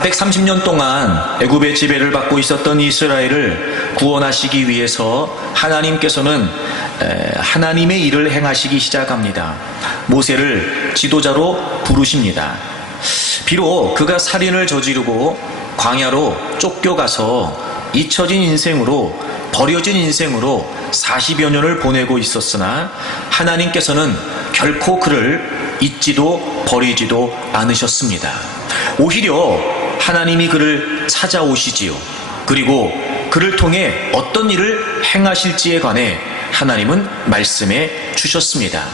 430년 동안 애굽의 지배를 받고 있었던 이스라엘을 구원하시기 위해서 하나님께서는 하나님의 일을 행하시기 시작합니다. 모세를 지도자로 부르십니다. 비록 그가 살인을 저지르고 광야로 쫓겨가서 잊혀진 인생으로, 버려진 인생으로 40여 년을 보내고 있었으나 하나님께서는 결코 그를 잊지도 버리지도 않으셨습니다. 오히려 하나님이 그를 찾아오시지요. 그리고 그를 통해 어떤 일을 행하실지에 관해 하나님은 말씀해 주셨습니다.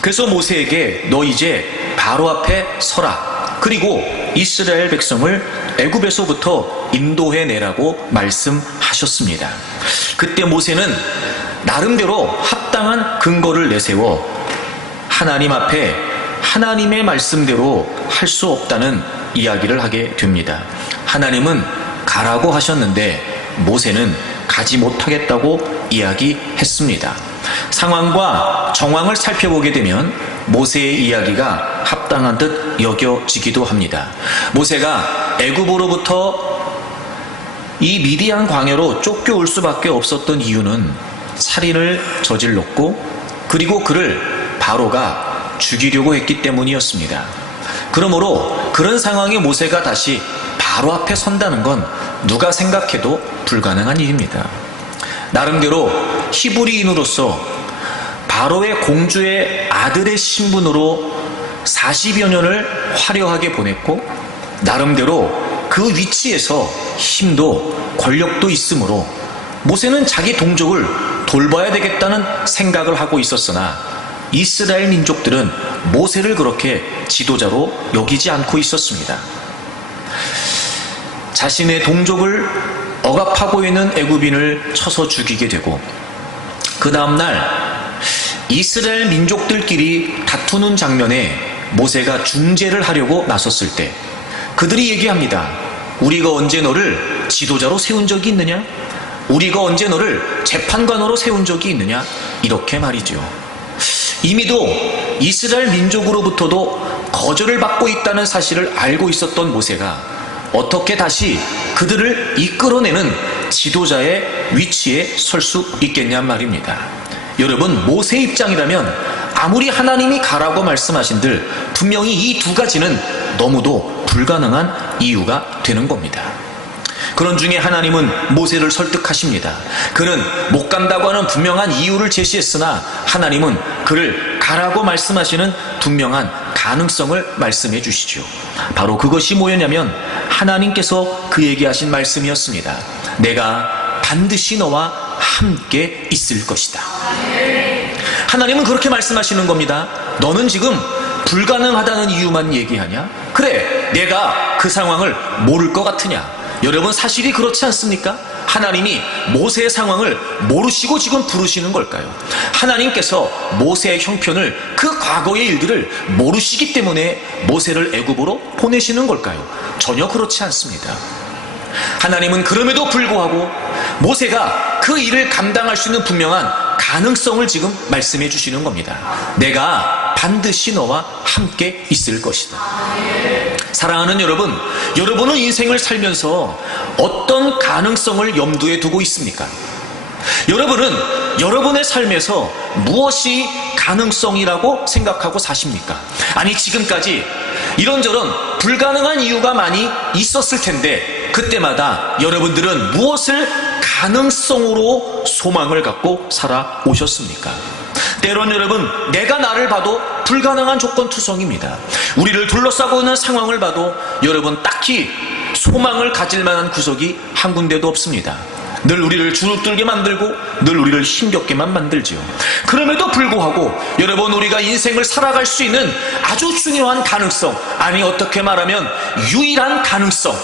그래서 모세에게 너 이제 바로 앞에 서라. 그리고 이스라엘 백성을 애굽에서부터 인도해내라고 말씀하셨습니다. 그때 모세는 나름대로 합당한 근거를 내세워 하나님 앞에 하나님의 말씀대로 할 수 없다는 이야기를 하게 됩니다. 하나님은 가라고 하셨는데 모세는 가지 못하겠다고 이야기했습니다. 상황과 정황을 살펴보게 되면 모세의 이야기가 합당한 듯 여겨지기도 합니다. 모세가 애굽으로부터 이 미디안 광야로 쫓겨올 수밖에 없었던 이유는 살인을 저질렀고 그리고 그를 바로가 죽이려고 했기 때문이었습니다. 그러므로 그런 상황에 모세가 다시 바로 앞에 선다는 건 누가 생각해도 불가능한 일입니다. 나름대로 히브리인으로서 바로의 공주의 아들의 신분으로 40여 년을 화려하게 보냈고 나름대로 그 위치에서 힘도 권력도 있으므로 모세는 자기 동족을 돌봐야 되겠다는 생각을 하고 있었으나 이스라엘 민족들은 모세를 그렇게 지도자로 여기지 않고 있었습니다. 자신의 동족을 억압하고 있는 애굽인을 쳐서 죽이게 되고 그 다음날 이스라엘 민족들끼리 다투는 장면에 모세가 중재를 하려고 나섰을 때 그들이 얘기합니다. 우리가 언제 너를 지도자로 세운 적이 있느냐? 우리가 언제 너를 재판관으로 세운 적이 있느냐? 이렇게 말이죠. 이미도 이스라엘 민족으로부터도 거절을 받고 있다는 사실을 알고 있었던 모세가 어떻게 다시 그들을 이끌어내는 지도자의 위치에 설 수 있겠냔 말입니다. 여러분, 모세의 입장이라면 아무리 하나님이 가라고 말씀하신들 분명히 이 두 가지는 너무도 불가능한 이유가 되는 겁니다. 그런 중에 하나님은 모세를 설득하십니다. 그는 못 간다고 하는 분명한 이유를 제시했으나 하나님은 그를 가라고 말씀하시는 분명한 가능성을 말씀해 주시죠. 바로 그것이 뭐였냐면 하나님께서 그에게 하신 말씀이었습니다. 내가 반드시 너와 함께 있을 것이다. 하나님은 그렇게 말씀하시는 겁니다. 너는 지금 불가능하다는 이유만 얘기하냐? 그래, 내가 그 상황을 모를 것 같으냐? 여러분, 사실이 그렇지 않습니까? 하나님이 모세의 상황을 모르시고 지금 부르시는 걸까요? 하나님께서 모세의 형편을, 그 과거의 일들을 모르시기 때문에 모세를 애굽으로 보내시는 걸까요? 전혀 그렇지 않습니다. 하나님은 그럼에도 불구하고 모세가 그 일을 감당할 수 있는 분명한 가능성을 지금 말씀해 주시는 겁니다. 내가 반드시 너와 함께 있을 것이다. 사랑하는 여러분, 여러분은 인생을 살면서 어떤 가능성을 염두에 두고 있습니까? 여러분은 여러분의 삶에서 무엇이 가능성이라고 생각하고 사십니까? 아니, 지금까지 이런저런 불가능한 이유가 많이 있었을 텐데 그때마다 여러분들은 무엇을 가능성으로 소망을 갖고 살아오셨습니까? 때론 여러분, 내가 나를 봐도 불가능한 조건투성입니다. 우리를 둘러싸고 있는 상황을 봐도 여러분 딱히 소망을 가질 만한 구석이 한 군데도 없습니다. 늘 우리를 주눅들게 만들고 늘 우리를 힘겹게만 만들지요. 그럼에도 불구하고 여러분, 우리가 인생을 살아갈 수 있는 아주 중요한 가능성, 아니 어떻게 말하면 유일한 가능성,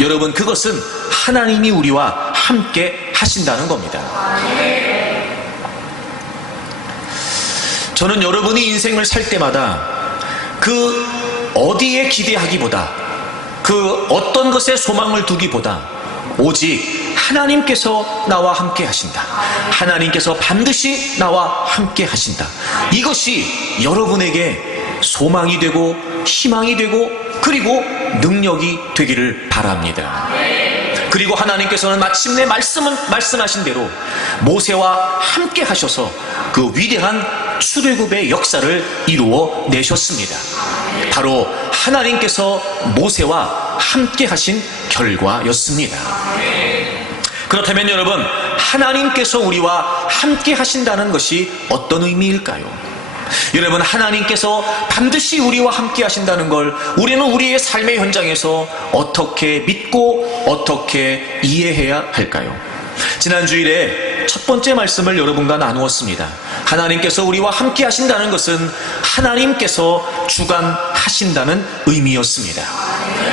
여러분, 그것은 하나님이 우리와 함께 하신다는 겁니다. 저는 여러분이 인생을 살 때마다 그 어디에 기대하기보다, 그 어떤 것에 소망을 두기보다 오직 하나님께서 나와 함께 하신다, 하나님께서 반드시 나와 함께 하신다, 이것이 여러분에게 소망이 되고 희망이 되고 그리고 능력이 되기를 바랍니다. 그리고 하나님께서는 마침내 말씀하신 대로 모세와 함께 하셔서 그 위대한 출애굽의 역사를 이루어 내셨습니다. 바로 하나님께서 모세와 함께 하신 결과였습니다. 그렇다면 여러분, 하나님께서 우리와 함께 하신다는 것이 어떤 의미일까요? 여러분, 하나님께서 반드시 우리와 함께 하신다는 걸 우리는 우리의 삶의 현장에서 어떻게 믿고 어떻게 이해해야 할까요? 지난 주일에 첫 번째 말씀을 여러분과 나누었습니다. 하나님께서 우리와 함께 하신다는 것은 하나님께서 주관하신다는 의미였습니다.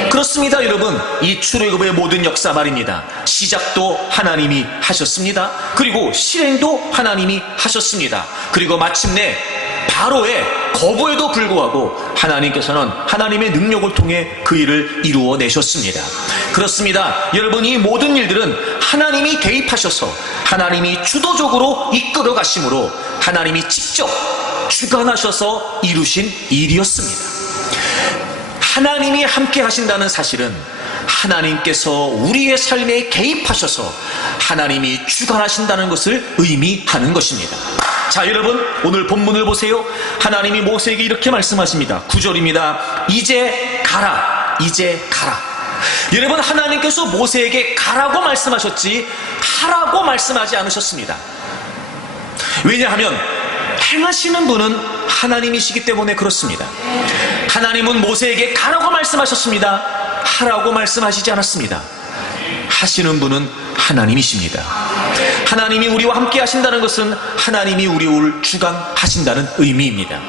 그렇습니다, 여러분. 이 출애굽의 모든 역사 말입니다. 시작도 하나님이 하셨습니다. 그리고 실행도 하나님이 하셨습니다. 그리고 마침내 바로의 거부에도 불구하고 하나님께서는 하나님의 능력을 통해 그 일을 이루어 내셨습니다. 그렇습니다. 여러분, 이 모든 일들은 하나님이 개입하셔서 하나님이 주도적으로 이끌어 가심으로 하나님이 직접 주관하셔서 이루신 일이었습니다. 하나님이 함께 하신다는 사실은 하나님께서 우리의 삶에 개입하셔서 하나님이 주관하신다는 것을 의미하는 것입니다. 자, 여러분, 오늘 본문을 보세요. 하나님이 모세에게 이렇게 말씀하십니다. 9절입니다. 이제 가라, 이제 가라. 여러분, 하나님께서 모세에게 가라고 말씀하셨지 하라고 말씀하지 않으셨습니다. 왜냐하면 행하시는 분은 하나님이시기 때문에 그렇습니다. 하나님은 모세에게 가라고 말씀하셨습니다. 하라고 말씀하시지 않았습니다. 하시는 분은 하나님이십니다. 하나님이 우리와 함께 하신다는 것은 하나님이 우리를 주관하신다는 의미입니다.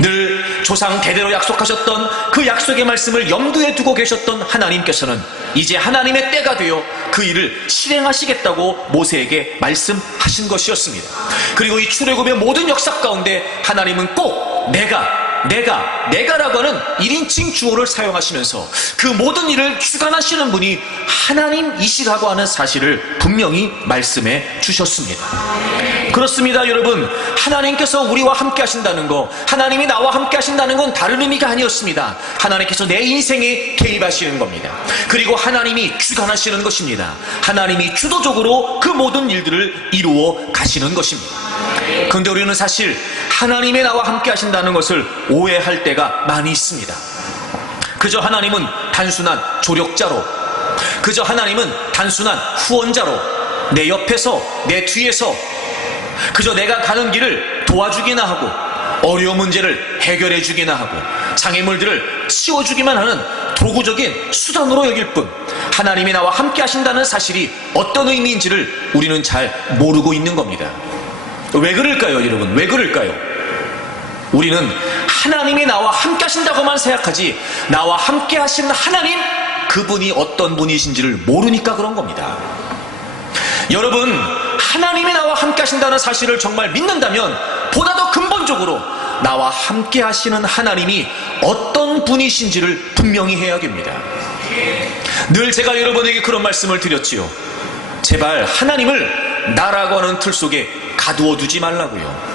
늘 조상 대대로 약속하셨던 그 약속의 말씀을 염두에 두고 계셨던 하나님께서는 이제 하나님의 때가 되어 그 일을 실행하시겠다고 모세에게 말씀하신 것이었습니다. 그리고 이 출애굽의 모든 역사 가운데 하나님은 꼭 내가라고 하는 1인칭 주어를 사용하시면서 그 모든 일을 주관하시는 분이 하나님이시라고 하는 사실을 분명히 말씀해 주셨습니다. 그렇습니다, 여러분. 하나님께서 우리와 함께 하신다는 거, 하나님이 나와 함께 하신다는 건 다른 의미가 아니었습니다. 하나님께서 내 인생에 개입하시는 겁니다. 그리고 하나님이 주관하시는 것입니다. 하나님이 주도적으로 그 모든 일들을 이루어 가시는 것입니다. 그런데 우리는 사실 하나님의 나와 함께 하신다는 것을 오해할 때가 많이 있습니다. 그저 하나님은 단순한 조력자로, 그저 하나님은 단순한 후원자로, 내 옆에서 내 뒤에서 그저 내가 가는 길을 도와주기나 하고 어려운 문제를 해결해 주기나 하고 장애물들을 치워주기만 하는 도구적인 수단으로 여길 뿐, 하나님이 나와 함께 하신다는 사실이 어떤 의미인지를 우리는 잘 모르고 있는 겁니다. 왜 그럴까요, 여러분? 왜 그럴까요? 우리는 하나님이 나와 함께 하신다고만 생각하지 나와 함께 하시는 하나님, 그분이 어떤 분이신지를 모르니까 그런 겁니다. 여러분, 하나님이 나와 함께 하신다는 사실을 정말 믿는다면 보다 더 근본적으로 나와 함께 하시는 하나님이 어떤 분이신지를 분명히 해야 됩니다. 늘 제가 여러분에게 그런 말씀을 드렸지요. 제발 하나님을 나라고 하는 틀 속에 가두어 두지 말라고요.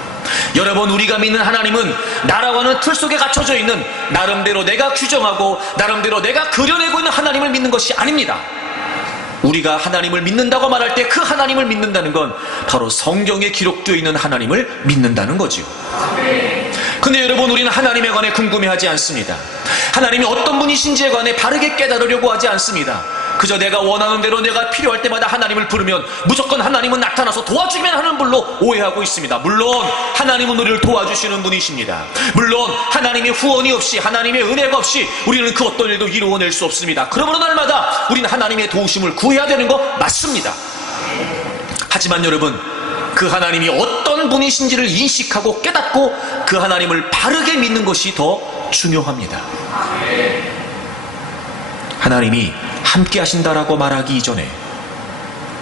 여러분, 우리가 믿는 하나님은 나라고 하는 틀 속에 갇혀져 있는 나름대로 내가 규정하고 나름대로 내가 그려내고 있는 하나님을 믿는 것이 아닙니다. 우리가 하나님을 믿는다고 말할 때 그 하나님을 믿는다는 건 바로 성경에 기록되어 있는 하나님을 믿는다는 거죠. 근데 여러분, 우리는 하나님에 관해 궁금해하지 않습니다. 하나님이 어떤 분이신지에 관해 바르게 깨달으려고 하지 않습니다. 그저 내가 원하는 대로 내가 필요할 때마다 하나님을 부르면 무조건 하나님은 나타나서 도와주기만 하는 분로 오해하고 있습니다. 물론 하나님은 우리를 도와주시는 분이십니다. 물론 하나님의 후원이 없이, 하나님의 은혜가 없이 우리는 그 어떤 일도 이루어낼 수 없습니다. 그러므로 날마다 우리는 하나님의 도우심을 구해야 되는 거 맞습니다. 하지만 여러분, 그 하나님이 어떤 분이신지를 인식하고 깨닫고 그 하나님을 바르게 믿는 것이 더 중요합니다. 하나님이 함께 하신다라고 말하기 이전에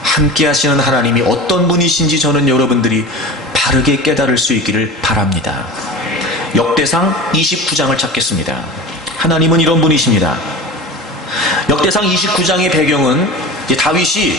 함께 하시는 하나님이 어떤 분이신지 저는 여러분들이 바르게 깨달을 수 있기를 바랍니다. 역대상 29장을 찾겠습니다. 하나님은 이런 분이십니다. 역대상 29장의 배경은 다윗이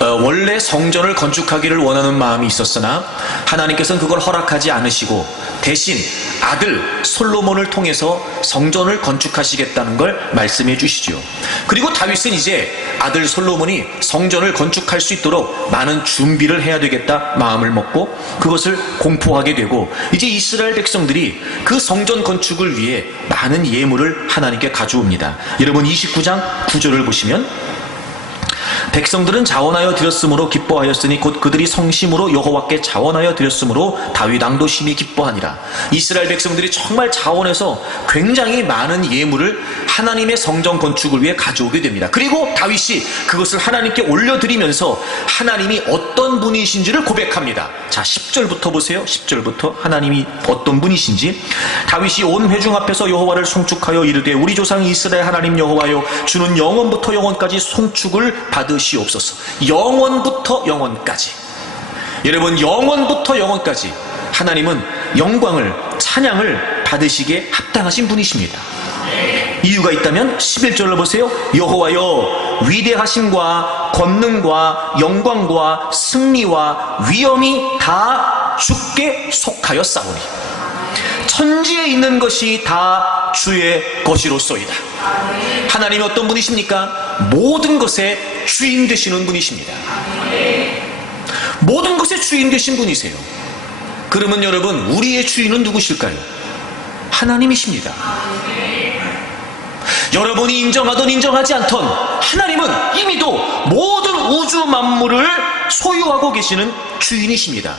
원래 성전을 건축하기를 원하는 마음이 있었으나 하나님께서는 그걸 허락하지 않으시고 대신 아들 솔로몬을 통해서 성전을 건축하시겠다는 걸 말씀해 주시죠. 그리고 다윗은 이제 아들 솔로몬이 성전을 건축할 수 있도록 많은 준비를 해야 되겠다 마음을 먹고 그것을 공포하게 되고, 이제 이스라엘 백성들이 그 성전 건축을 위해 많은 예물을 하나님께 가져옵니다. 여러분 29장 9절을 보시면, 백성들은 자원하여 드렸으므로 기뻐하였으니 곧 그들이 성심으로 여호와께 자원하여 드렸으므로 다윗 왕도 심히 기뻐하니라. 이스라엘 백성들이 정말 자원해서 굉장히 많은 예물을 하나님의 성전 건축을 위해 가져오게 됩니다. 그리고 다윗이 그것을 하나님께 올려드리면서 하나님이 어떤 분이신지를 고백합니다. 자, 10절부터 보세요. 10절부터 하나님이 어떤 분이신지. 다윗이 온 회중 앞에서 여호와를 송축하여 이르되 우리 조상 이스라엘 하나님 여호와여, 주는 영원부터 영원까지 송축을 받으시옵소서. 영원부터 영원까지. 여러분, 영원부터 영원까지 하나님은 영광을, 찬양을 받으시기에 합당하신 분이십니다. 이유가 있다면 11절을 보세요. 여호와여, 위대하심과 권능과 영광과 승리와 위엄이 다 주께 속하여 싸우니 천지에 있는 것이 다 주의 것이로소이다. 하나님이 어떤 분이십니까? 모든 것의 주인 되시는 분이십니다. 모든 것의 주인 되신 분이세요. 그러면 여러분, 우리의 주인은 누구실까요? 하나님이십니다. 여러분이 인정하든 인정하지 않던 하나님은 이미도 모든 우주 만물을 소유하고 계시는 주인이십니다.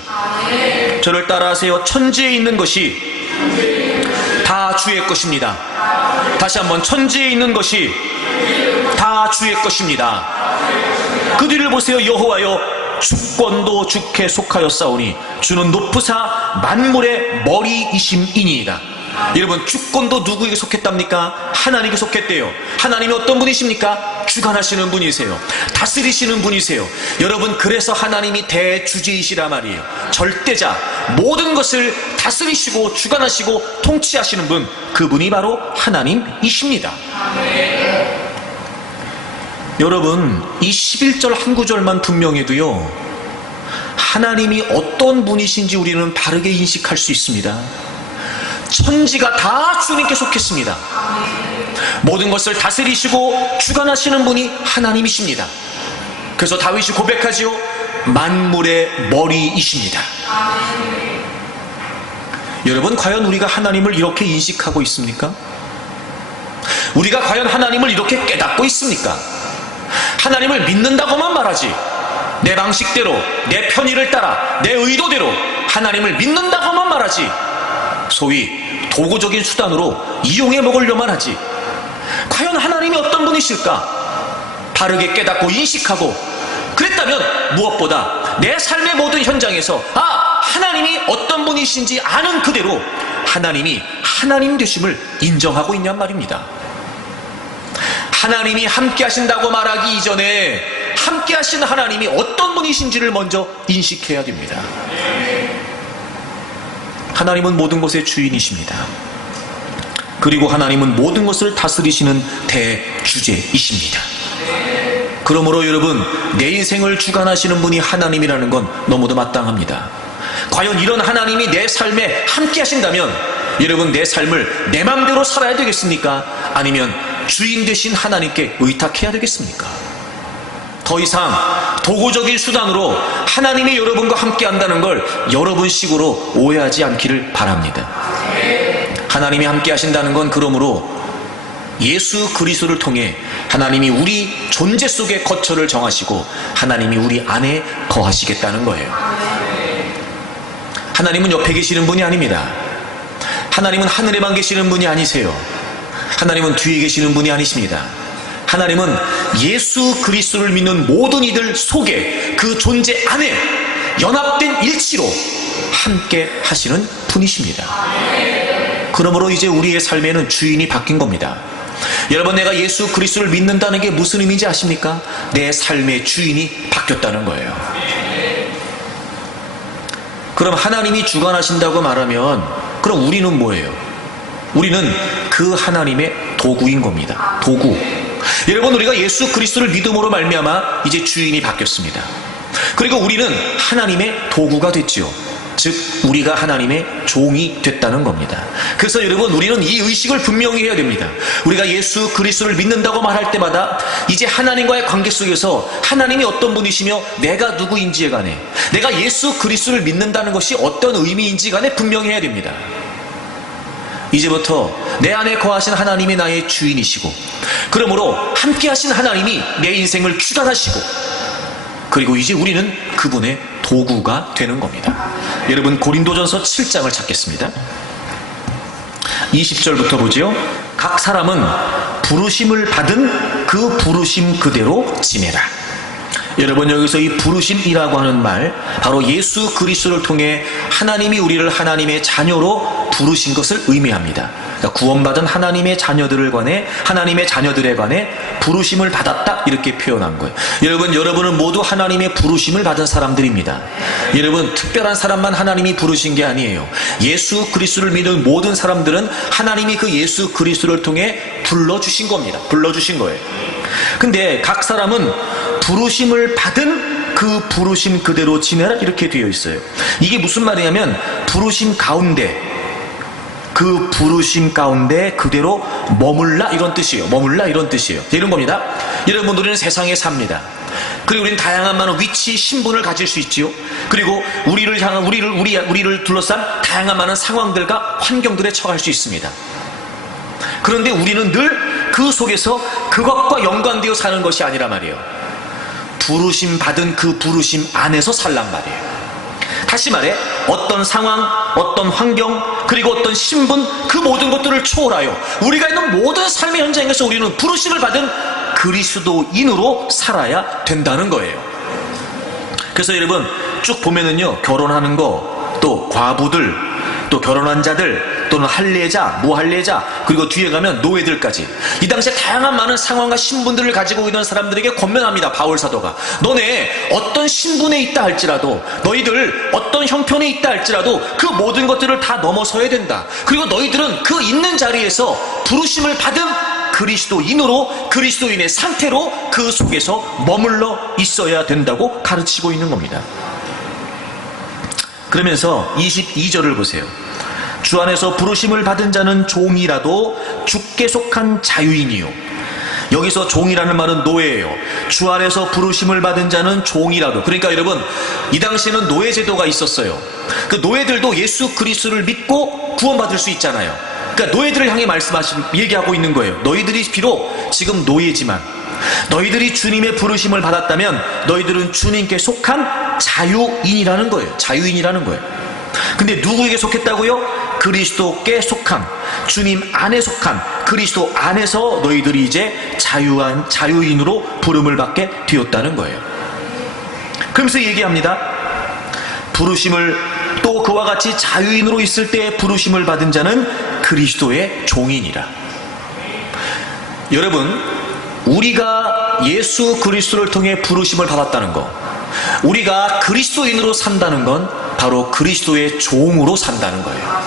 저를 따라하세요. 천지에 있는 것이 다 주의 것입니다. 다시 한번, 천지에 있는 것이 다 주의 것입니다. 그 뒤를 보세요. 여호와여, 주권도 주께 속하여 싸우니 주는 높으사 만물의 머리이심이니이다. 여러분, 주권도 누구에게 속했답니까? 하나님께 속했대요. 하나님이 어떤 분이십니까? 주관하시는 분이세요. 다스리시는 분이세요. 여러분, 그래서 하나님이 대주제이시라 말이에요. 절대자, 모든 것을 다스리시고 주관하시고 통치하시는 분, 그분이 바로 하나님이십니다. 여러분, 이 11절 한 구절만 분명해도요, 하나님이 어떤 분이신지 우리는 바르게 인식할 수 있습니다. 천지가 다 주님께 속했습니다. 모든 것을 다스리시고 주관하시는 분이 하나님이십니다. 그래서 다윗이 고백하지요. 만물의 머리이십니다. 여러분, 과연 우리가 하나님을 이렇게 인식하고 있습니까? 우리가 과연 하나님을 이렇게 깨닫고 있습니까? 하나님을 믿는다고만 말하지, 내 방식대로, 내 편의를 따라, 내 의도대로 하나님을 믿는다고만 말하지, 소위 도구적인 수단으로 이용해 먹으려만 하지, 과연 하나님이 어떤 분이실까? 바르게 깨닫고 인식하고, 그랬다면 무엇보다 내 삶의 모든 현장에서 하나님이 어떤 분이신지 아는 그대로 하나님이 하나님 되심을 인정하고 있냔 말입니다. 하나님이 함께 하신다고 말하기 이전에 함께 하신 하나님이 어떤 분이신지를 먼저 인식해야 됩니다. 하나님은 모든 것의 주인이십니다. 그리고 하나님은 모든 것을 다스리시는 대주제이십니다. 그러므로 여러분, 내 인생을 주관하시는 분이 하나님이라는 건 너무도 마땅합니다. 과연 이런 하나님이 내 삶에 함께 하신다면 여러분, 내 삶을 내 맘대로 살아야 되겠습니까? 아니면 주인 되신 하나님께 의탁해야 되겠습니까? 더 이상 도구적인 수단으로 하나님이 여러분과 함께 한다는 걸 여러분식으로 오해하지 않기를 바랍니다. 하나님이 함께 하신다는 건 그러므로 예수 그리스도를 통해 하나님이 우리 존재 속의 거처를 정하시고 하나님이 우리 안에 거하시겠다는 거예요. 하나님은 옆에 계시는 분이 아닙니다. 하나님은 하늘에만 계시는 분이 아니세요. 하나님은 뒤에 계시는 분이 아니십니다. 하나님은 예수 그리스도를 믿는 모든 이들 속에, 그 존재 안에 연합된 일치로 함께 하시는 분이십니다. 그러므로 이제 우리의 삶에는 주인이 바뀐 겁니다. 여러분, 내가 예수 그리스도를 믿는다는 게 무슨 의미인지 아십니까? 내 삶의 주인이 바뀌었다는 거예요. 그럼 하나님이 주관하신다고 말하면 그럼 우리는 뭐예요? 우리는 그 하나님의 도구인 겁니다. 도구. 여러분, 우리가 예수 그리스도를 믿음으로 말미암아 이제 주인이 바뀌었습니다. 그리고 우리는 하나님의 도구가 됐지요. 즉 우리가 하나님의 종이 됐다는 겁니다. 그래서 여러분, 우리는 이 의식을 분명히 해야 됩니다. 우리가 예수 그리스도를 믿는다고 말할 때마다 이제 하나님과의 관계 속에서 하나님이 어떤 분이시며 내가 누구인지에 관해, 내가 예수 그리스도를 믿는다는 것이 어떤 의미인지 간에 분명히 해야 됩니다. 이제부터 내 안에 거하신 하나님이 나의 주인이시고, 그러므로 함께 하신 하나님이 내 인생을 주관하시고, 그리고 이제 우리는 그분의 도구가 되는 겁니다. 여러분, 고린도전서 7장을 찾겠습니다. 20절부터 보지요. 각 사람은 부르심을 받은 그 부르심 그대로 지내라. 여러분, 여기서 이 부르심이라고 하는 말, 바로 예수 그리스도를 통해 하나님이 우리를 하나님의 자녀로 부르신 것을 의미합니다. 그러니까 구원받은 하나님의 자녀들에 관해 부르심을 받았다, 이렇게 표현한 거예요. 여러분은 모두 하나님의 부르심을 받은 사람들입니다. 여러분, 특별한 사람만 하나님이 부르신 게 아니에요. 예수 그리스도를 믿는 모든 사람들은 하나님이 그 예수 그리스도를 통해 불러주신 겁니다. 불러주신 거예요. 근데 각 사람은 부르심을 받은 그 부르심 그대로 지내라, 이렇게 되어 있어요. 이게 무슨 말이냐면, 부르심 가운데, 그 부르심 가운데 그대로 머물라, 이런 뜻이에요. 머물라, 이런 뜻이에요. 이런 겁니다. 여러분, 우리는 세상에 삽니다. 그리고 우리는 다양한 많은 위치, 신분을 가질 수 있지요. 그리고 우리를 둘러싼 다양한 많은 상황들과 환경들에 처할 수 있습니다. 그런데 우리는 늘 그 속에서 그것과 연관되어 사는 것이 아니라 말이에요. 부르심 받은 그 부르심 안에서 살란 말이에요. 다시 말해, 어떤 상황, 어떤 환경, 그리고 어떤 신분, 그 모든 것들을 초월하여 우리가 있는 모든 삶의 현장에서 우리는 부르심을 받은 그리스도인으로 살아야 된다는 거예요. 그래서 여러분, 쭉 보면은요, 결혼하는 거, 또 과부들, 또 결혼한 자들, 또는 할례자, 무할례자, 그리고 뒤에 가면 노예들까지, 이 당시에 다양한 많은 상황과 신분들을 가지고 있는 사람들에게 권면합니다. 바울 사도가, 너네 어떤 신분에 있다 할지라도, 너희들 어떤 형편에 있다 할지라도 그 모든 것들을 다 넘어서야 된다. 그리고 너희들은 그 있는 자리에서 부르심을 받은 그리스도인으로, 그리스도인의 상태로 그 속에서 머물러 있어야 된다고 가르치고 있는 겁니다. 그러면서 22절을 보세요. 주 안에서 부르심을 받은 자는 종이라도 주께 속한 자유인이요. 여기서 종이라는 말은 노예예요. 주 안에서 부르심을 받은 자는 종이라도, 그러니까 여러분, 이 당시에는 노예 제도가 있었어요. 그 노예들도 예수 그리스도를 믿고 구원받을 수 있잖아요. 그러니까 노예들을 향해 얘기하고 있는 거예요. 너희들이 비록 지금 노예지만, 너희들이 주님의 부르심을 받았다면 너희들은 주님께 속한 자유인이라는 거예요. 자유인이라는 거예요. 근데 누구에게 속했다고요? 그리스도께 속한, 주님 안에 속한, 그리스도 안에서 너희들이 이제 자유인으로 부름을 받게 되었다는 거예요. 그러면서 얘기합니다. 부르심을, 또 그와 같이 자유인으로 있을 때 부르심을 받은 자는 그리스도의 종이니라. 여러분, 우리가 예수 그리스도를 통해 부르심을 받았다는 것, 우리가 그리스도인으로 산다는 건 바로 그리스도의 종으로 산다는 거예요.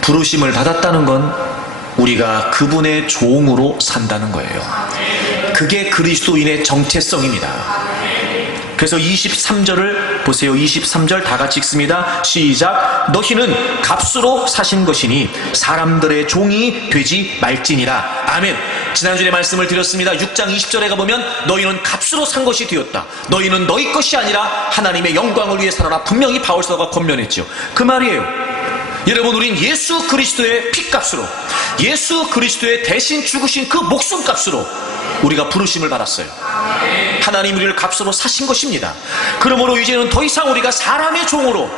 부르심을 받았다는 건 우리가 그분의 종으로 산다는 거예요. 그게 그리스도인의 정체성입니다. 그래서 23절을 보세요. 23절 다 같이 읽습니다. 시작. 너희는 값으로 사신 것이니 사람들의 종이 되지 말지니라. 아멘. 지난주에 말씀을 드렸습니다. 6장 20절에 가보면 너희는 값으로 산 것이 되었다. 너희는 너희 것이 아니라 하나님의 영광을 위해 살아라. 분명히 바울사도가 권면했죠. 그 말이에요. 여러분, 우린 예수 그리스도의 피값으로, 예수 그리스도의 대신 죽으신 그 목숨값으로 우리가 부르심을 받았어요. 하나님 우리를 값으로 사신 것입니다. 그러므로 이제는 더 이상 우리가 사람의 종으로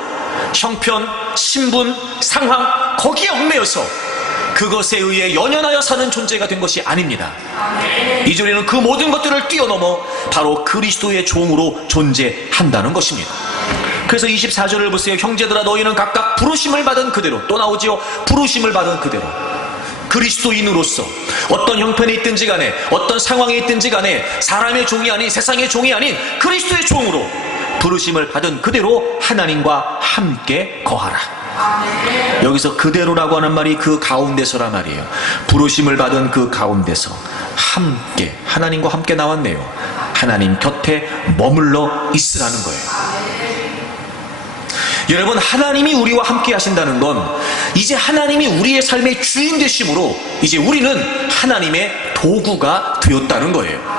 형편, 신분, 상황, 거기에 얽매여서 그것에 의해 연연하여 사는 존재가 된 것이 아닙니다. 이제는 그 모든 것들을 뛰어넘어 바로 그리스도의 종으로 존재한다는 것입니다. 그래서 24절을 보세요. 형제들아, 너희는 각각 부르심을 받은 그대로, 또 나오지요. 부르심을 받은 그대로 그리스도인으로서 어떤 형편에 있든지 간에, 어떤 상황에 있든지 간에 사람의 종이 아닌, 세상의 종이 아닌 그리스도의 종으로 부르심을 받은 그대로 하나님과 함께 거하라. 여기서 그대로라고 하는 말이 그 가운데서란 말이에요. 부르심을 받은 그 가운데서 함께, 하나님과 함께 나왔네요. 하나님 곁에 머물러 있으라는 거예요. 여러분, 하나님이 우리와 함께 하신다는 건 이제 하나님이 우리의 삶의 주인 되심으로 이제 우리는 하나님의 도구가 되었다는 거예요.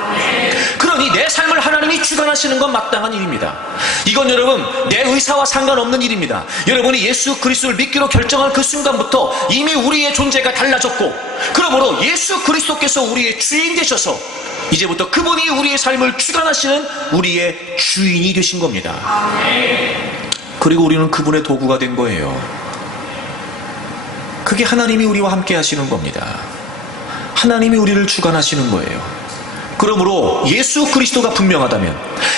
그러니 내 삶을 하나님이 주관하시는 건 마땅한 일입니다. 이건 여러분 내 의사와 상관없는 일입니다. 여러분이 예수 그리스도를 믿기로 결정한 그 순간부터 이미 우리의 존재가 달라졌고, 그러므로 예수 그리스도께서 우리의 주인 되셔서 이제부터 그분이 우리의 삶을 주관하시는 우리의 주인이 되신 겁니다. 그리고 우리는 그분의 도구가 된 거예요. 그게 하나님이 우리와 함께 하시는 겁니다. 하나님이 우리를 주관하시는 거예요. 그러므로 예수 그리스도가 분명하다면,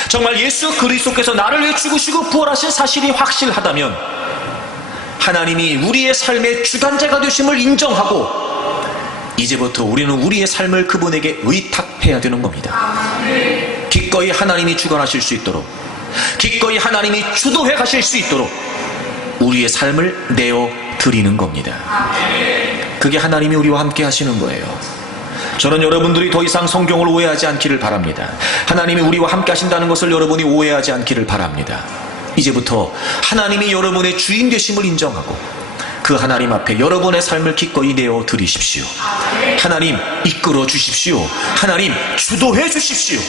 정말 예수 그리스도께서 나를 위해 죽으시고 부활하신 사실이 확실하다면, 하나님이 우리의 삶의 주관자가 되심을 인정하고 이제부터 우리는 우리의 삶을 그분에게 의탁해야 되는 겁니다. 기꺼이 하나님이 주관하실 수 있도록, 기꺼이 하나님이 주도해 가실 수 있도록 우리의 삶을 내어 드리는 겁니다. 그게 하나님이 우리와 함께 하시는 거예요. 저는 여러분들이 더 이상 성경을 오해하지 않기를 바랍니다. 하나님이 우리와 함께 하신다는 것을 여러분이 오해하지 않기를 바랍니다. 이제부터 하나님이 여러분의 주인 되심을 인정하고 그 하나님 앞에 여러분의 삶을 기꺼이 내어 드리십시오. 하나님 이끌어 주십시오. 하나님 주도해 주십시오.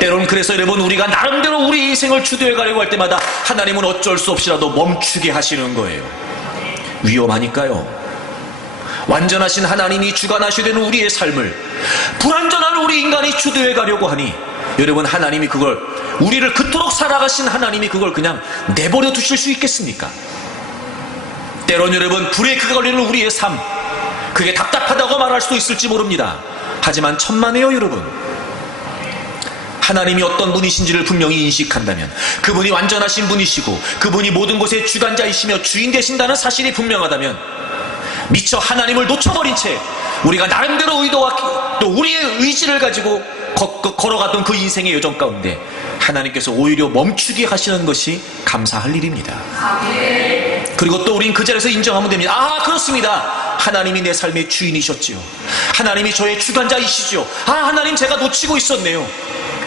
때론 그래서 여러분, 우리가 나름대로 우리 인생을 주도해 가려고 할 때마다 하나님은 어쩔 수 없이라도 멈추게 하시는 거예요. 위험하니까요. 완전하신 하나님이 주관하시되는 우리의 삶을 불완전한 우리 인간이 주도해 가려고 하니, 여러분, 하나님이 그걸, 우리를 그토록 살아가신 하나님이 그걸 그냥 내버려 두실 수 있겠습니까? 때론 여러분, 브레이크가 걸리는 우리의 삶, 그게 답답하다고 말할 수도 있을지 모릅니다. 하지만 천만에요, 여러분. 하나님이 어떤 분이신지를 분명히 인식한다면, 그분이 완전하신 분이시고 그분이 모든 것의 주관자이시며 주인 되신다는 사실이 분명하다면, 미처 하나님을 놓쳐버린 채 우리가 나름대로 의도와 또 우리의 의지를 가지고 걸어갔던 그 인생의 여정 가운데 하나님께서 오히려 멈추게 하시는 것이 감사할 일입니다. 그리고 또 우린 그 자리에서 인정하면 됩니다. 아, 그렇습니다. 하나님이 내 삶의 주인이셨지요. 하나님이 저의 주관자이시죠. 아, 하나님, 제가 놓치고 있었네요.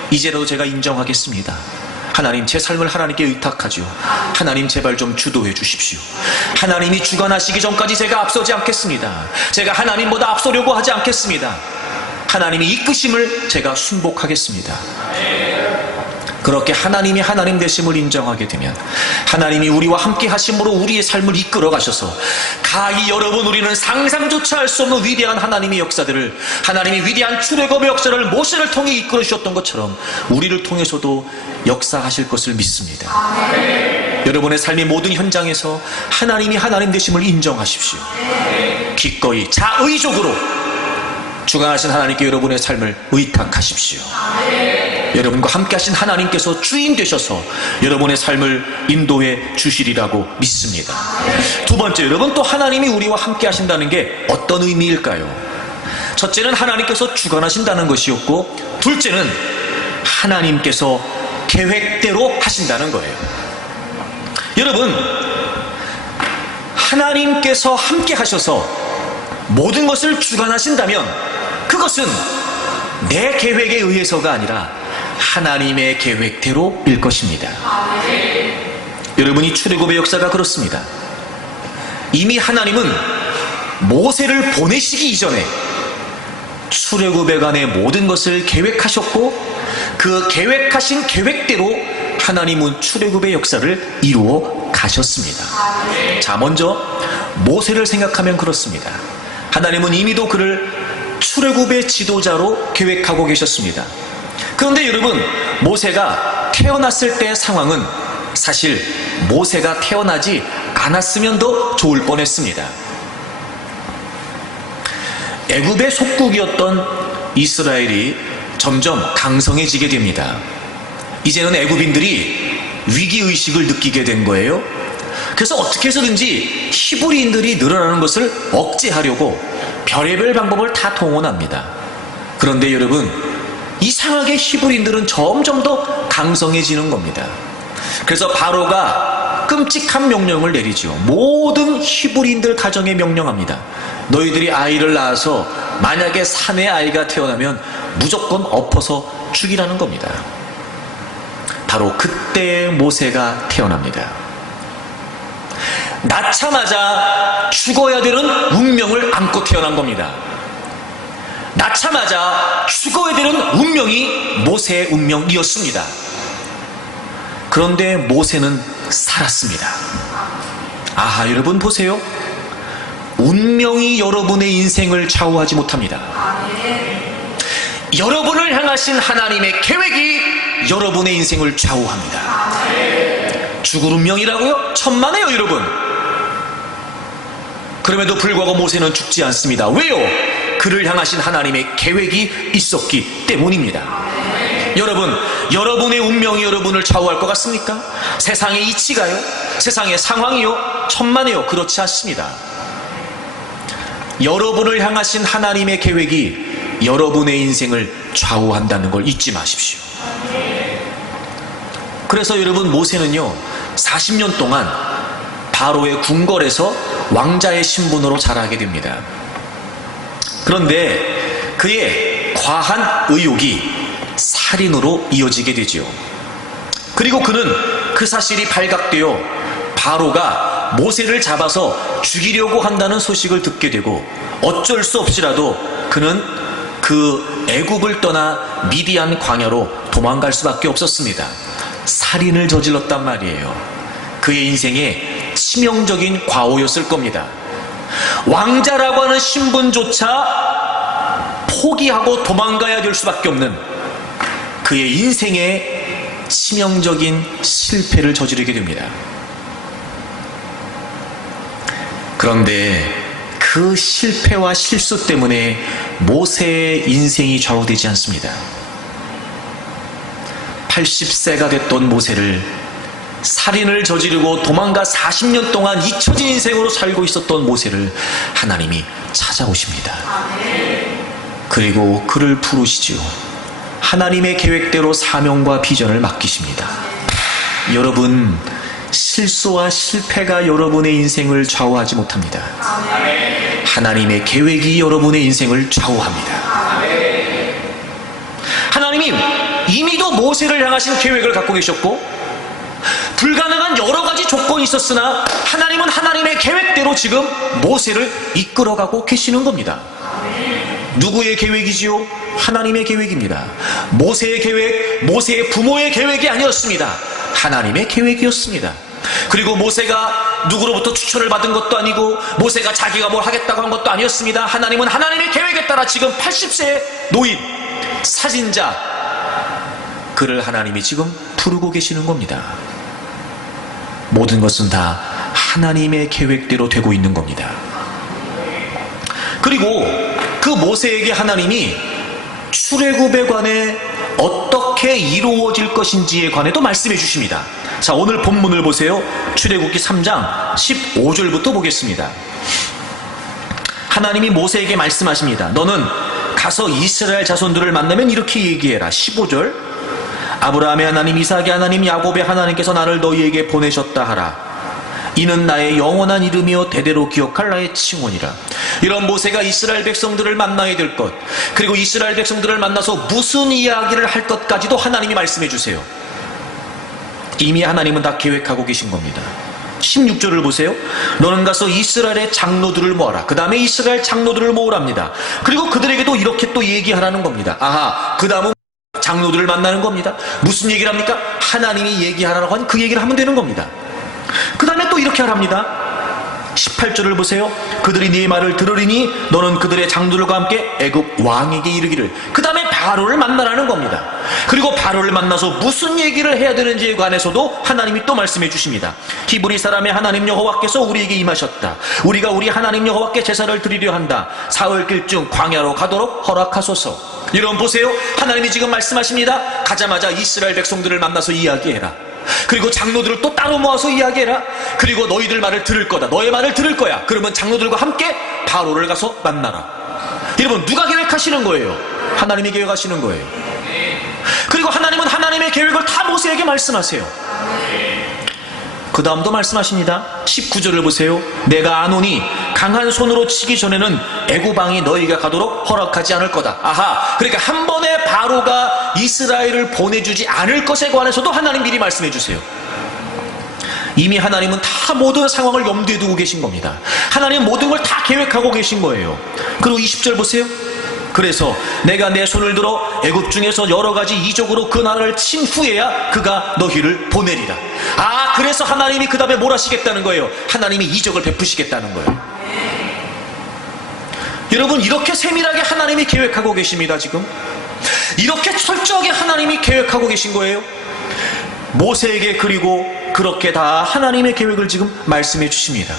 이제라도 제가 인정하겠습니다. 하나님, 제 삶을 하나님께 의탁하죠. 하나님, 제발 좀 주도해 주십시오. 하나님이 주관하시기 전까지 제가 앞서지 않겠습니다. 제가 하나님보다 앞서려고 하지 않겠습니다. 하나님이 이끄심을 제가 순복하겠습니다. 그렇게 하나님이 하나님 되심을 인정하게 되면 하나님이 우리와 함께 하심으로 우리의 삶을 이끌어 가셔서 가히 여러분, 우리는 상상조차 할 수 없는 위대한 하나님의 역사들을, 하나님이 위대한 출애굽의 역사를 모세를 통해 이끌어 주셨던 것처럼 우리를 통해서도 역사하실 것을 믿습니다. 여러분의 삶의 모든 현장에서 하나님이 하나님 되심을 인정하십시오. 기꺼이 자의적으로 주관하신 하나님께 여러분의 삶을 의탁하십시오. 여러분과 함께 하신 하나님께서 주인 되셔서 여러분의 삶을 인도해 주시리라고 믿습니다. 두 번째, 여러분, 또 하나님이 우리와 함께 하신다는 게 어떤 의미일까요? 첫째는 하나님께서 주관하신다는 것이었고, 둘째는 하나님께서 계획대로 하신다는 거예요. 여러분, 하나님께서 함께 하셔서 모든 것을 주관하신다면 그것은 내 계획에 의해서가 아니라 하나님의 계획대로일 것입니다. 여러분이 출애굽의 역사가 그렇습니다. 이미 하나님은 모세를 보내시기 이전에 출애굽에 관해 모든 것을 계획하셨고, 그 계획하신 계획대로 하나님은 출애굽의 역사를 이루어 가셨습니다. 자, 먼저 모세를 생각하면 그렇습니다. 하나님은 이미도 그를 출애굽의 지도자로 계획하고 계셨습니다. 그런데 여러분, 모세가 태어났을 때의 상황은 사실 모세가 태어나지 않았으면 더 좋을 뻔했습니다. 애굽의 속국이었던 이스라엘이 점점 강성해지게 됩니다. 이제는 애굽인들이 위기의식을 느끼게 된 거예요. 그래서 어떻게 해서든지 히브리인들이 늘어나는 것을 억제하려고 별의별 방법을 다 동원합니다. 그런데 여러분, 이상하게 히브리인들은 점점 더 강성해지는 겁니다. 그래서 바로가 끔찍한 명령을 내리죠. 모든 히브리인들 가정에 명령합니다. 너희들이 아이를 낳아서 만약에 산의 아이가 태어나면 무조건 엎어서 죽이라는 겁니다. 바로 그때 모세가 태어납니다. 낳자마자 죽어야 되는 운명을 안고 태어난 겁니다. 낳자마자 죽어야 되는 운명이 모세의 운명이었습니다. 그런데 모세는 살았습니다. 아하, 여러분 보세요. 운명이 여러분의 인생을 좌우하지 못합니다. 여러분을 향하신 하나님의 계획이 여러분의 인생을 좌우합니다. 죽을 운명이라고요? 천만에요, 여러분. 그럼에도 불구하고 모세는 죽지 않습니다. 왜요? 그를 향하신 하나님의 계획이 있었기 때문입니다. 여러분, 여러분의 운명이 여러분을 좌우할 것 같습니까? 세상의 이치가요? 세상의 상황이요? 천만에요. 그렇지 않습니다. 여러분을 향하신 하나님의 계획이 여러분의 인생을 좌우한다는 걸 잊지 마십시오. 그래서 여러분, 모세는요 40년 동안 바로의 궁궐에서 왕자의 신분으로 자라게 됩니다. 그런데 그의 과한 의욕이 살인으로 이어지게 되지요. 그리고 그는 그 사실이 발각되어 바로가 모세를 잡아서 죽이려고 한다는 소식을 듣게 되고 어쩔 수 없이라도 그는 그 애굽을 떠나 미디안 광야로 도망갈 수밖에 없었습니다. 살인을 저질렀단 말이에요. 그의 인생의 치명적인 과오였을 겁니다. 왕자라고 하는 신분조차 포기하고 도망가야 될 수밖에 없는 그의 인생의 치명적인 실패를 저지르게 됩니다. 그런데 그 실패와 실수 때문에 모세의 인생이 좌우되지 않습니다. 80세가 됐던 모세를 살인을 저지르고 도망가 40년 동안 잊혀진 인생으로 살고 있었던 모세를 하나님이 찾아오십니다. 그리고 그를 부르시지요. 하나님의 계획대로 사명과 비전을 맡기십니다. 여러분, 실수와 실패가 여러분의 인생을 좌우하지 못합니다. 하나님의 계획이 여러분의 인생을 좌우합니다. 하나님이 이미도 모세를 향하신 계획을 갖고 계셨고 불가능한 여러 가지 조건이 있었으나 하나님은 하나님의 계획대로 지금 모세를 이끌어가고 계시는 겁니다. 누구의 계획이지요? 하나님의 계획입니다. 모세의 계획, 모세의 부모의 계획이 아니었습니다. 하나님의 계획이었습니다. 그리고 모세가 누구로부터 추천을 받은 것도 아니고 모세가 자기가 뭘 하겠다고 한 것도 아니었습니다. 하나님은 하나님의 계획에 따라 지금 80세의 노인, 사진자, 그를 하나님이 지금 부르고 계시는 겁니다. 모든 것은 다 하나님의 계획대로 되고 있는 겁니다. 그리고 그 모세에게 하나님이 출애굽에 관해 어떻게 이루어질 것인지에 관해도 말씀해 주십니다. 자, 오늘 본문을 보세요. 출애굽기 3장 15절부터 보겠습니다. 하나님이 모세에게 말씀하십니다. 너는 가서 이스라엘 자손들을 만나면 이렇게 얘기해라. 15절, 아브라함의 하나님, 이삭의 하나님, 야곱의 하나님께서 나를 너희에게 보내셨다 하라. 이는 나의 영원한 이름이요 대대로 기억할 나의 칭호니라. 이런 모세가 이스라엘 백성들을 만나야 될 것, 그리고 이스라엘 백성들을 만나서 무슨 이야기를 할 것까지도 하나님이 말씀해 주세요. 이미 하나님은 다 계획하고 계신 겁니다. 16절을 보세요. 너는 가서 이스라엘의 장로들을 모아라. 그 다음에 이스라엘 장로들을 모으랍니다. 그리고 그들에게도 이렇게 또 얘기하라는 겁니다. 아하, 그 다음은 장로들을 만나는 겁니다. 무슨 얘기를 합니까? 하나님이 얘기하라고 하니 그 얘기를 하면 되는 겁니다. 그 다음에 또 이렇게 하랍니다. 18절을 보세요. 그들이 네 말을 들으리니 너는 그들의 장로들과 함께 애굽 왕에게 이르기를. 그 다음에 바로를 만나라는 겁니다. 그리고 바로를 만나서 무슨 얘기를 해야 되는지에 관해서도 하나님이 또 말씀해 주십니다. 히브리 사람의 하나님 여호와께서 우리에게 임하셨다. 우리가 우리 하나님 여호와께 제사를 드리려 한다. 사흘길 중 광야로 가도록 허락하소서. 여러분 보세요. 하나님이 지금 말씀하십니다. 가자마자 이스라엘 백성들을 만나서 이야기해라. 그리고 장로들을 또 따로 모아서 이야기해라. 그리고 너희들 말을 들을 거다. 너의 말을 들을 거야. 그러면 장로들과 함께 바로를 가서 만나라. 여러분, 누가 계획하시는 거예요? 하나님이 계획하시는 거예요. 그리고 하나님은 하나님의 계획을 다 모세에게 말씀하세요. 그 다음도 말씀하십니다. 19절을 보세요. 내가 아노니 강한 손으로 치기 전에는 애굽 왕이 너희가 가도록 허락하지 않을 거다. 아하, 그러니까 한 번에 바로가 이스라엘을 보내주지 않을 것에 관해서도 하나님 미리 말씀해 주세요. 이미 하나님은 다 모든 상황을 염두에 두고 계신 겁니다. 하나님은 모든 걸 다 계획하고 계신 거예요. 그리고 20절 보세요. 그래서 내가 내 손을 들어 애굽 중에서 여러 가지 이적으로 그 나라를 친 후에야 그가 너희를 보내리라. 그래서 하나님이 그 다음에 뭘 하시겠다는 거예요? 하나님이 이적을 베푸시겠다는 거예요. 여러분, 이렇게 세밀하게 하나님이 계획하고 계십니다. 지금 이렇게 철저하게 하나님이 계획하고 계신 거예요. 모세에게 그리고 그렇게 다 하나님의 계획을 지금 말씀해 주십니다.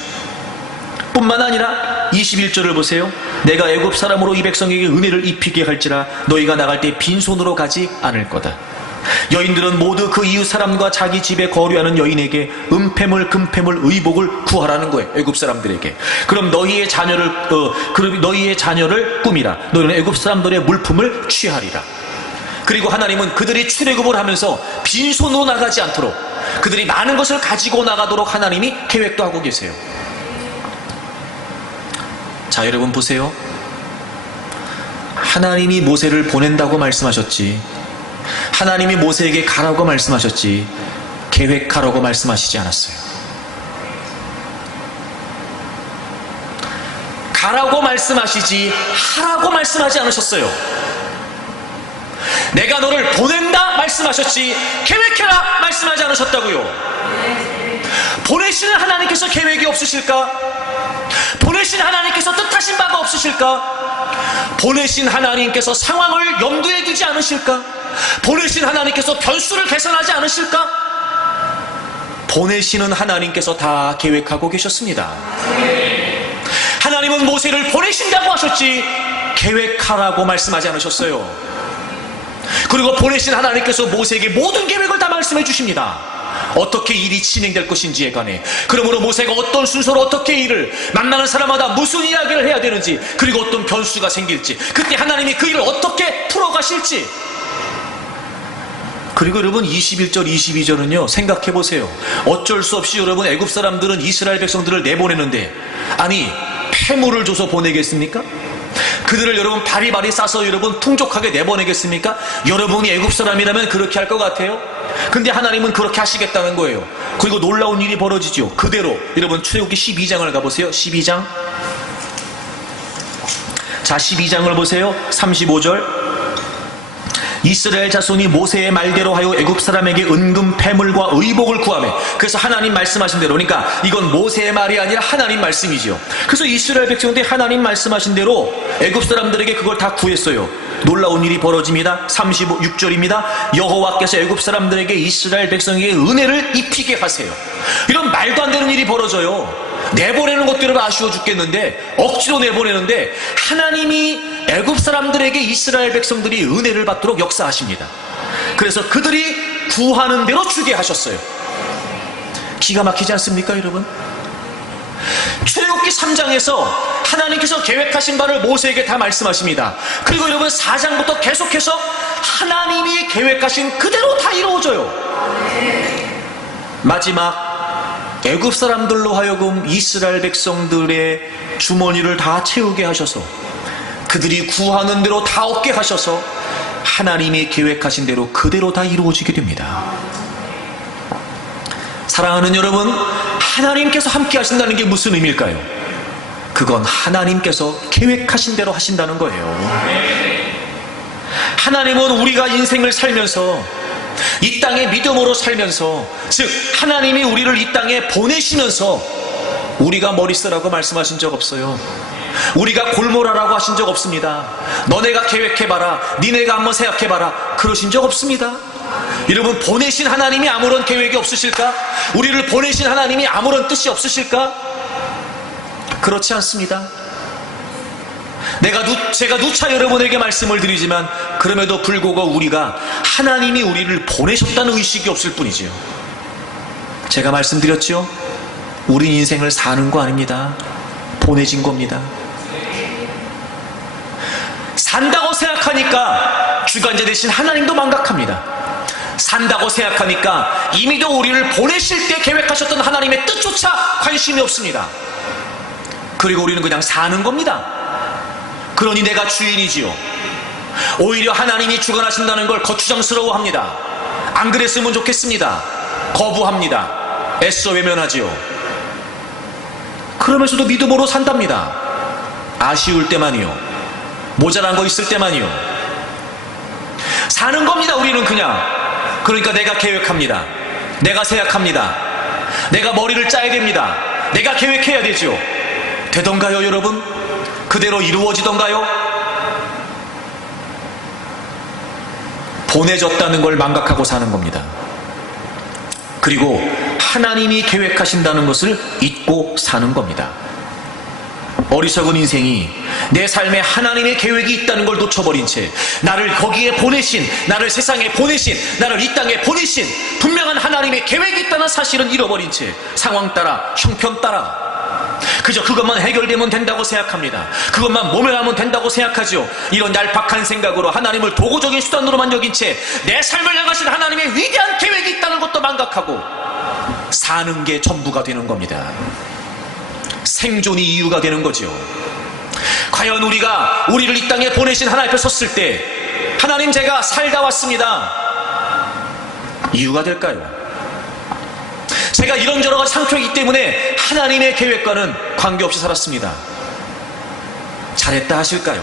뿐만 아니라 21절을 보세요. 내가 애굽 사람으로 이 백성에게 은혜를 입히게 할지라 너희가 나갈 때 빈손으로 가지 않을 거다. 여인들은 모두 그 이웃 사람과 자기 집에 거류하는 여인에게 은폐물, 금폐물, 의복을 구하라는 거예요. 애굽 사람들에게. 그럼 너희의 자녀를 꾸미라. 너희는 애굽 사람들의 물품을 취하리라. 그리고 하나님은 그들이 출애굽을 하면서 빈손으로 나가지 않도록, 그들이 많은 것을 가지고 나가도록 하나님이 계획도 하고 계세요. 자, 여러분 보세요. 하나님이 모세를 보낸다고 말씀하셨지, 하나님이 모세에게 가라고 말씀하셨지, 계획하라고 말씀하시지 않았어요. 가라고 말씀하시지 하라고 말씀하지 않으셨어요. 내가 너를 보낸다 말씀하셨지 계획해라 말씀하지 않으셨다고요. 보내시는 하나님께서 계획이 없으실까? 보내신 하나님께서 뜻하신 바가 없으실까? 보내신 하나님께서 상황을 염두에 두지 않으실까? 보내신 하나님께서 변수를 계산하지 않으실까? 보내시는 하나님께서 다 계획하고 계셨습니다. 하나님은 모세를 보내신다고 하셨지 계획하라고 말씀하지 않으셨어요. 그리고 보내신 하나님께서 모세에게 모든 계획을 다 말씀해 주십니다. 어떻게 일이 진행될 것인지에 관해, 그러므로 모세가 어떤 순서로 어떻게 일을, 만나는 사람마다 무슨 이야기를 해야 되는지, 그리고 어떤 변수가 생길지, 그때 하나님이 그 일을 어떻게 풀어가실지. 그리고 여러분 21절 22절은요 생각해 보세요. 어쩔 수 없이 여러분 애굽 사람들은 이스라엘 백성들을 내보내는데, 아니 폐물을 줘서 보내겠습니까? 그들을 여러분 바리바리 싸서 여러분 풍족하게 내보내겠습니까? 여러분이 애굽 사람이라면 그렇게 할 것 같아요? 근데 하나님은 그렇게 하시겠다는 거예요. 그리고 놀라운 일이 벌어지죠. 그대로 여러분 출애굽기 12장을 가보세요. 12장. 자, 12장을 보세요. 35절. 이스라엘 자손이 모세의 말대로 하여 애굽 사람에게 은금, 폐물과 의복을 구하매. 그래서 하나님 말씀하신 대로, 그러니까 이건 모세의 말이 아니라 하나님 말씀이죠. 그래서 이스라엘 백성들이 하나님 말씀하신 대로 애굽 사람들에게 그걸 다 구했어요. 놀라운 일이 벌어집니다. 36절입니다. 여호와께서 애굽 사람들에게 이스라엘 백성에게 은혜를 입히게 하세요. 이런 말도 안 되는 일이 벌어져요. 내보내는 것들은 아쉬워 죽겠는데, 억지로 내보내는데 하나님이 애굽 사람들에게 이스라엘 백성들이 은혜를 받도록 역사하십니다. 그래서 그들이 구하는 대로 주게 하셨어요. 기가 막히지 않습니까 여러분? 출애굽기 3장에서 하나님께서 계획하신 바를 모세에게 다 말씀하십니다. 그리고 여러분 4장부터 계속해서 하나님이 계획하신 그대로 다 이루어져요. 마지막 애굽 사람들로 하여금 이스라엘 백성들의 주머니를 다 채우게 하셔서, 그들이 구하는 대로 다 얻게 하셔서 하나님이 계획하신 대로 그대로 다 이루어지게 됩니다. 사랑하는 여러분, 하나님께서 함께 하신다는 게 무슨 의미일까요? 그건 하나님께서 계획하신 대로 하신다는 거예요. 하나님은 우리가 인생을 살면서, 이 땅에 믿음으로 살면서, 즉 하나님이 우리를 이 땅에 보내시면서 우리가 머리 쓰라고 말씀하신 적 없어요. 우리가 골몰하라고 하신 적 없습니다. 너네가 계획해봐라, 니네가 한번 생각해봐라, 그러신 적 없습니다. 여러분, 보내신 하나님이 아무런 계획이 없으실까? 우리를 보내신 하나님이 아무런 뜻이 없으실까? 그렇지 않습니다. 제가 누차 여러분에게 말씀을 드리지만, 그럼에도 불구하고 우리가 하나님이 우리를 보내셨다는 의식이 없을 뿐이지요. 제가 말씀드렸죠? 우린 인생을 사는 거 아닙니다. 보내진 겁니다. 산다고 생각하니까 주관자 되신 하나님도 망각합니다. 산다고 생각하니까 이미도 우리를 보내실 때 계획하셨던 하나님의 뜻조차 관심이 없습니다. 그리고 우리는 그냥 사는 겁니다. 그러니 내가 주인이지요. 오히려 하나님이 주관하신다는 걸 거추장스러워합니다. 안 그랬으면 좋겠습니다. 거부합니다. 애써 외면하지요. 그러면서도 믿음으로 산답니다. 아쉬울 때만이요. 모자란 거 있을 때만이요. 사는 겁니다. 우리는 그냥. 그러니까 내가 계획합니다. 내가 생각합니다. 내가 머리를 짜야 됩니다. 내가 계획해야 되죠. 되던가요, 여러분? 그대로 이루어지던가요? 보내졌다는 걸 망각하고 사는 겁니다. 그리고 하나님이 계획하신다는 것을 잊고 사는 겁니다. 어리석은 인생이 내 삶에 하나님의 계획이 있다는 걸 놓쳐버린 채 나를 거기에 보내신, 나를 세상에 보내신, 나를 이 땅에 보내신 분명한 하나님의 계획이 있다는 사실은 잃어버린 채 상황 따라, 형편 따라 그저 그것만 해결되면 된다고 생각합니다. 그것만 모면하면 된다고 생각하죠. 이런 얄팍한 생각으로 하나님을 도구적인 수단으로만 여긴 채 내 삶을 향하신 하나님의 위대한 계획이 있다는 것도 망각하고 사는 게 전부가 되는 겁니다. 생존이 이유가 되는 거죠. 과연 우리가 우리를 이 땅에 보내신 하나님 앞에 섰을 때 하나님 제가 살다 왔습니다. 이유가 될까요? 제가 이런저런 상처이기 때문에 하나님의 계획과는 관계없이 살았습니다. 잘했다 하실까요?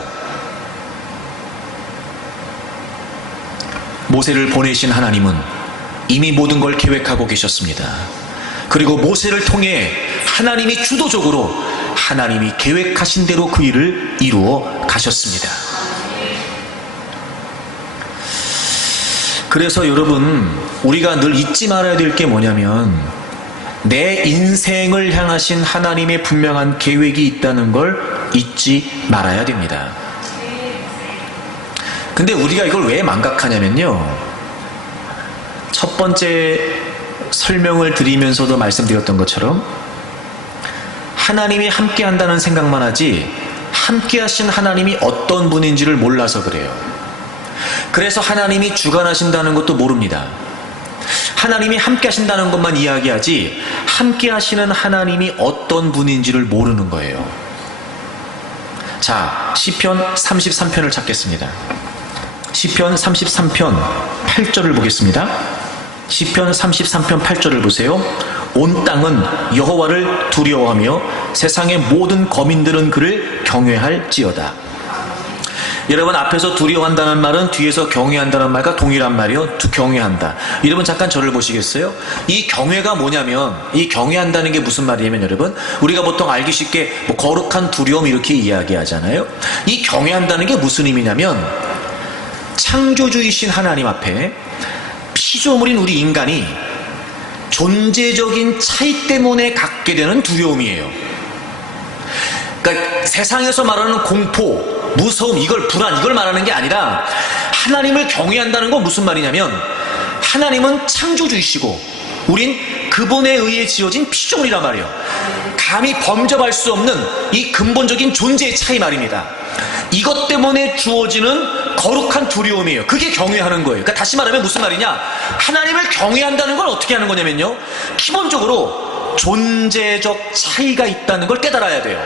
모세를 보내신 하나님은 이미 모든 걸 계획하고 계셨습니다. 그리고 모세를 통해 하나님이 주도적으로 하나님이 계획하신 대로 그 일을 이루어 가셨습니다. 그래서 여러분, 우리가 늘 잊지 말아야 될 게 뭐냐면 내 인생을 향하신 하나님의 분명한 계획이 있다는 걸 잊지 말아야 됩니다. 근데 우리가 이걸 왜 망각하냐면요, 첫 번째 설명을 드리면서도 말씀드렸던 것처럼 하나님이 함께 한다는 생각만 하지 함께 하신 하나님이 어떤 분인지를 몰라서 그래요. 그래서 하나님이 주관하신다는 것도 모릅니다. 하나님이 함께 하신다는 것만 이야기하지 함께 하시는 하나님이 어떤 분인지를 모르는 거예요. 자, 시편 33편을 찾겠습니다. 시편 33편 8절을 보겠습니다. 시편 33편 8절을 보세요. 온 땅은 여호와를 두려워하며 세상의 모든 거민들은 그를 경외할지어다. 여러분, 앞에서 두려워한다는 말은 뒤에서 경외한다는 말과 동일한 말이요. 경외한다. 여러분 잠깐 저를 보시겠어요? 이 경외가 뭐냐면, 이 경외한다는 게 무슨 말이냐면, 여러분 우리가 보통 알기 쉽게 뭐 거룩한 두려움 이렇게 이야기하잖아요. 이 경외한다는 게 무슨 의미냐면 창조주이신 하나님 앞에 피조물인 우리 인간이 존재적인 차이 때문에 갖게 되는 두려움이에요. 그러니까 세상에서 말하는 공포, 무서움, 이걸 불안, 이걸 말하는 게 아니라 하나님을 경외한다는 건 무슨 말이냐면 하나님은 창조주이시고 우린 그분에 의해 지어진 피조물이란 말이에요. 감히 범접할 수 없는 이 근본적인 존재의 차이 말입니다. 이것 때문에 주어지는 거룩한 두려움이에요. 그게 경외하는 거예요. 그러니까 다시 말하면 무슨 말이냐, 하나님을 경외한다는 건 어떻게 하는 거냐면요, 기본적으로 존재적 차이가 있다는 걸 깨달아야 돼요.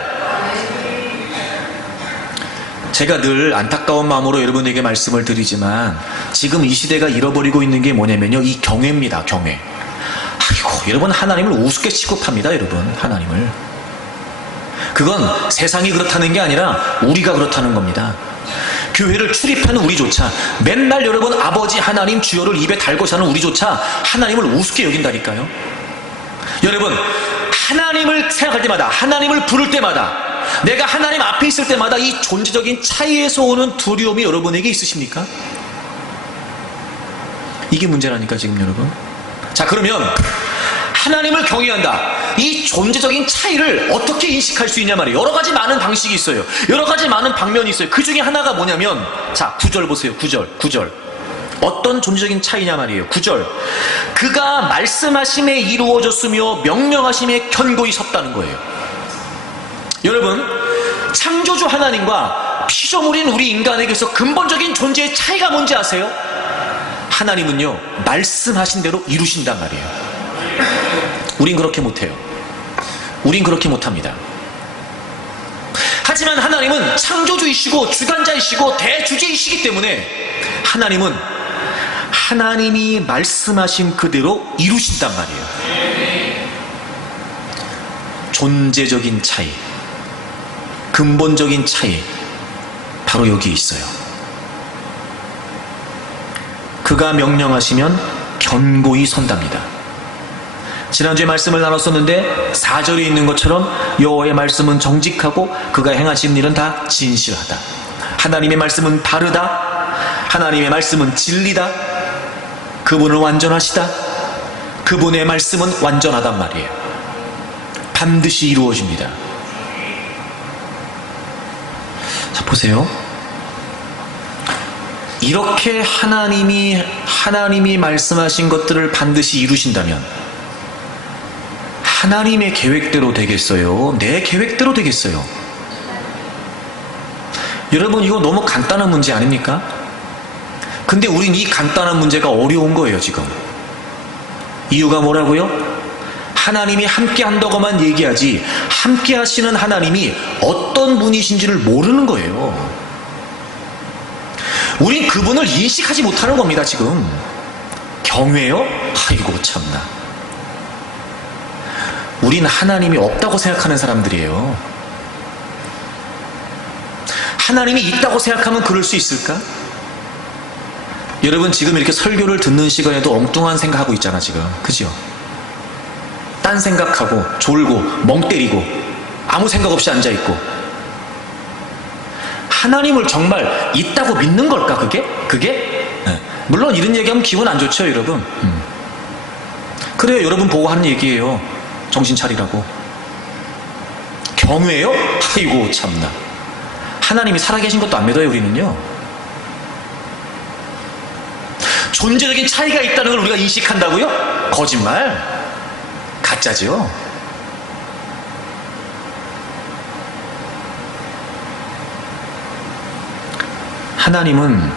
제가 늘 안타까운 마음으로 여러분에게 말씀을 드리지만 지금 이 시대가 잃어버리고 있는 게 뭐냐면요, 이 경외입니다. 경외. 아이고, 여러분 하나님을 우습게 취급합니다. 여러분 하나님을. 그건 세상이 그렇다는 게 아니라 우리가 그렇다는 겁니다. 교회를 출입하는 우리조차 맨날 여러분 아버지 하나님 주여를 입에 달고 사는 우리조차 하나님을 우습게 여긴다니까요. 여러분, 하나님을 생각할 때마다, 하나님을 부를 때마다, 내가 하나님 앞에 있을 때마다 이 존재적인 차이에서 오는 두려움이 여러분에게 있으십니까? 이게 문제라니까 지금 여러분. 자, 그러면 하나님을 경외한다, 이 존재적인 차이를 어떻게 인식할 수 있냐 말이에요. 여러 가지 많은 방식이 있어요. 여러 가지 많은 방면이 있어요. 그 중에 하나가 뭐냐면, 자 9절 보세요. 9절 어떤 존재적인 차이냐 말이에요. 9절, 그가 말씀하심에 이루어졌으며 명령하심에 견고히 섰다는 거예요. 여러분, 창조주 하나님과 피조물인 우리 인간에게서 근본적인 존재의 차이가 뭔지 아세요? 하나님은요, 말씀하신 대로 이루신단 말이에요. 우린 그렇게 못해요. 우린 그렇게 못합니다. 하지만 하나님은 창조주이시고 주관자이시고 대주제이시기 때문에 하나님은 하나님이 말씀하신 그대로 이루신단 말이에요. 존재적인 차이, 근본적인 차이, 바로 여기 있어요. 그가 명령하시면 견고히 선답니다. 지난주에 말씀을 나눴었는데 4절에 있는 것처럼 여호와의 말씀은 정직하고 그가 행하시는 일은 다 진실하다. 하나님의 말씀은 바르다. 하나님의 말씀은 진리다. 그분은 완전하시다. 그분의 말씀은 완전하단 말이에요. 반드시 이루어집니다. 자, 보세요. 이렇게 하나님이 말씀하신 것들을 반드시 이루신다면 하나님의 계획대로 되겠어요? 내 계획대로 되겠어요? 여러분, 이거 너무 간단한 문제 아닙니까? 근데 우린 이 간단한 문제가 어려운 거예요, 지금. 이유가 뭐라고요? 하나님이 함께 한다고만 얘기하지 함께 하시는 하나님이 어떤 분이신지를 모르는 거예요. 우린 그분을 인식하지 못하는 겁니다, 지금. 경외요? 아이고 참나. 우린 하나님이 없다고 생각하는 사람들이에요. 하나님이 있다고 생각하면 그럴 수 있을까? 여러분, 지금 이렇게 설교를 듣는 시간에도 엉뚱한 생각하고 있잖아, 지금. 그죠? 딴 생각하고 졸고 멍 때리고 아무 생각 없이 앉아있고. 하나님을 정말 있다고 믿는 걸까, 그게? 네. 물론 이런 얘기하면 기분 안 좋죠, 여러분. 그래요, 여러분 보고 하는 얘기예요. 정신 차리라고. 경외요? 아이고 참나. 하나님이 살아계신 것도 안 믿어요, 우리는요. 존재적인 차이가 있다는 걸 우리가 인식한다고요? 거짓말. 가짜죠. 하나님은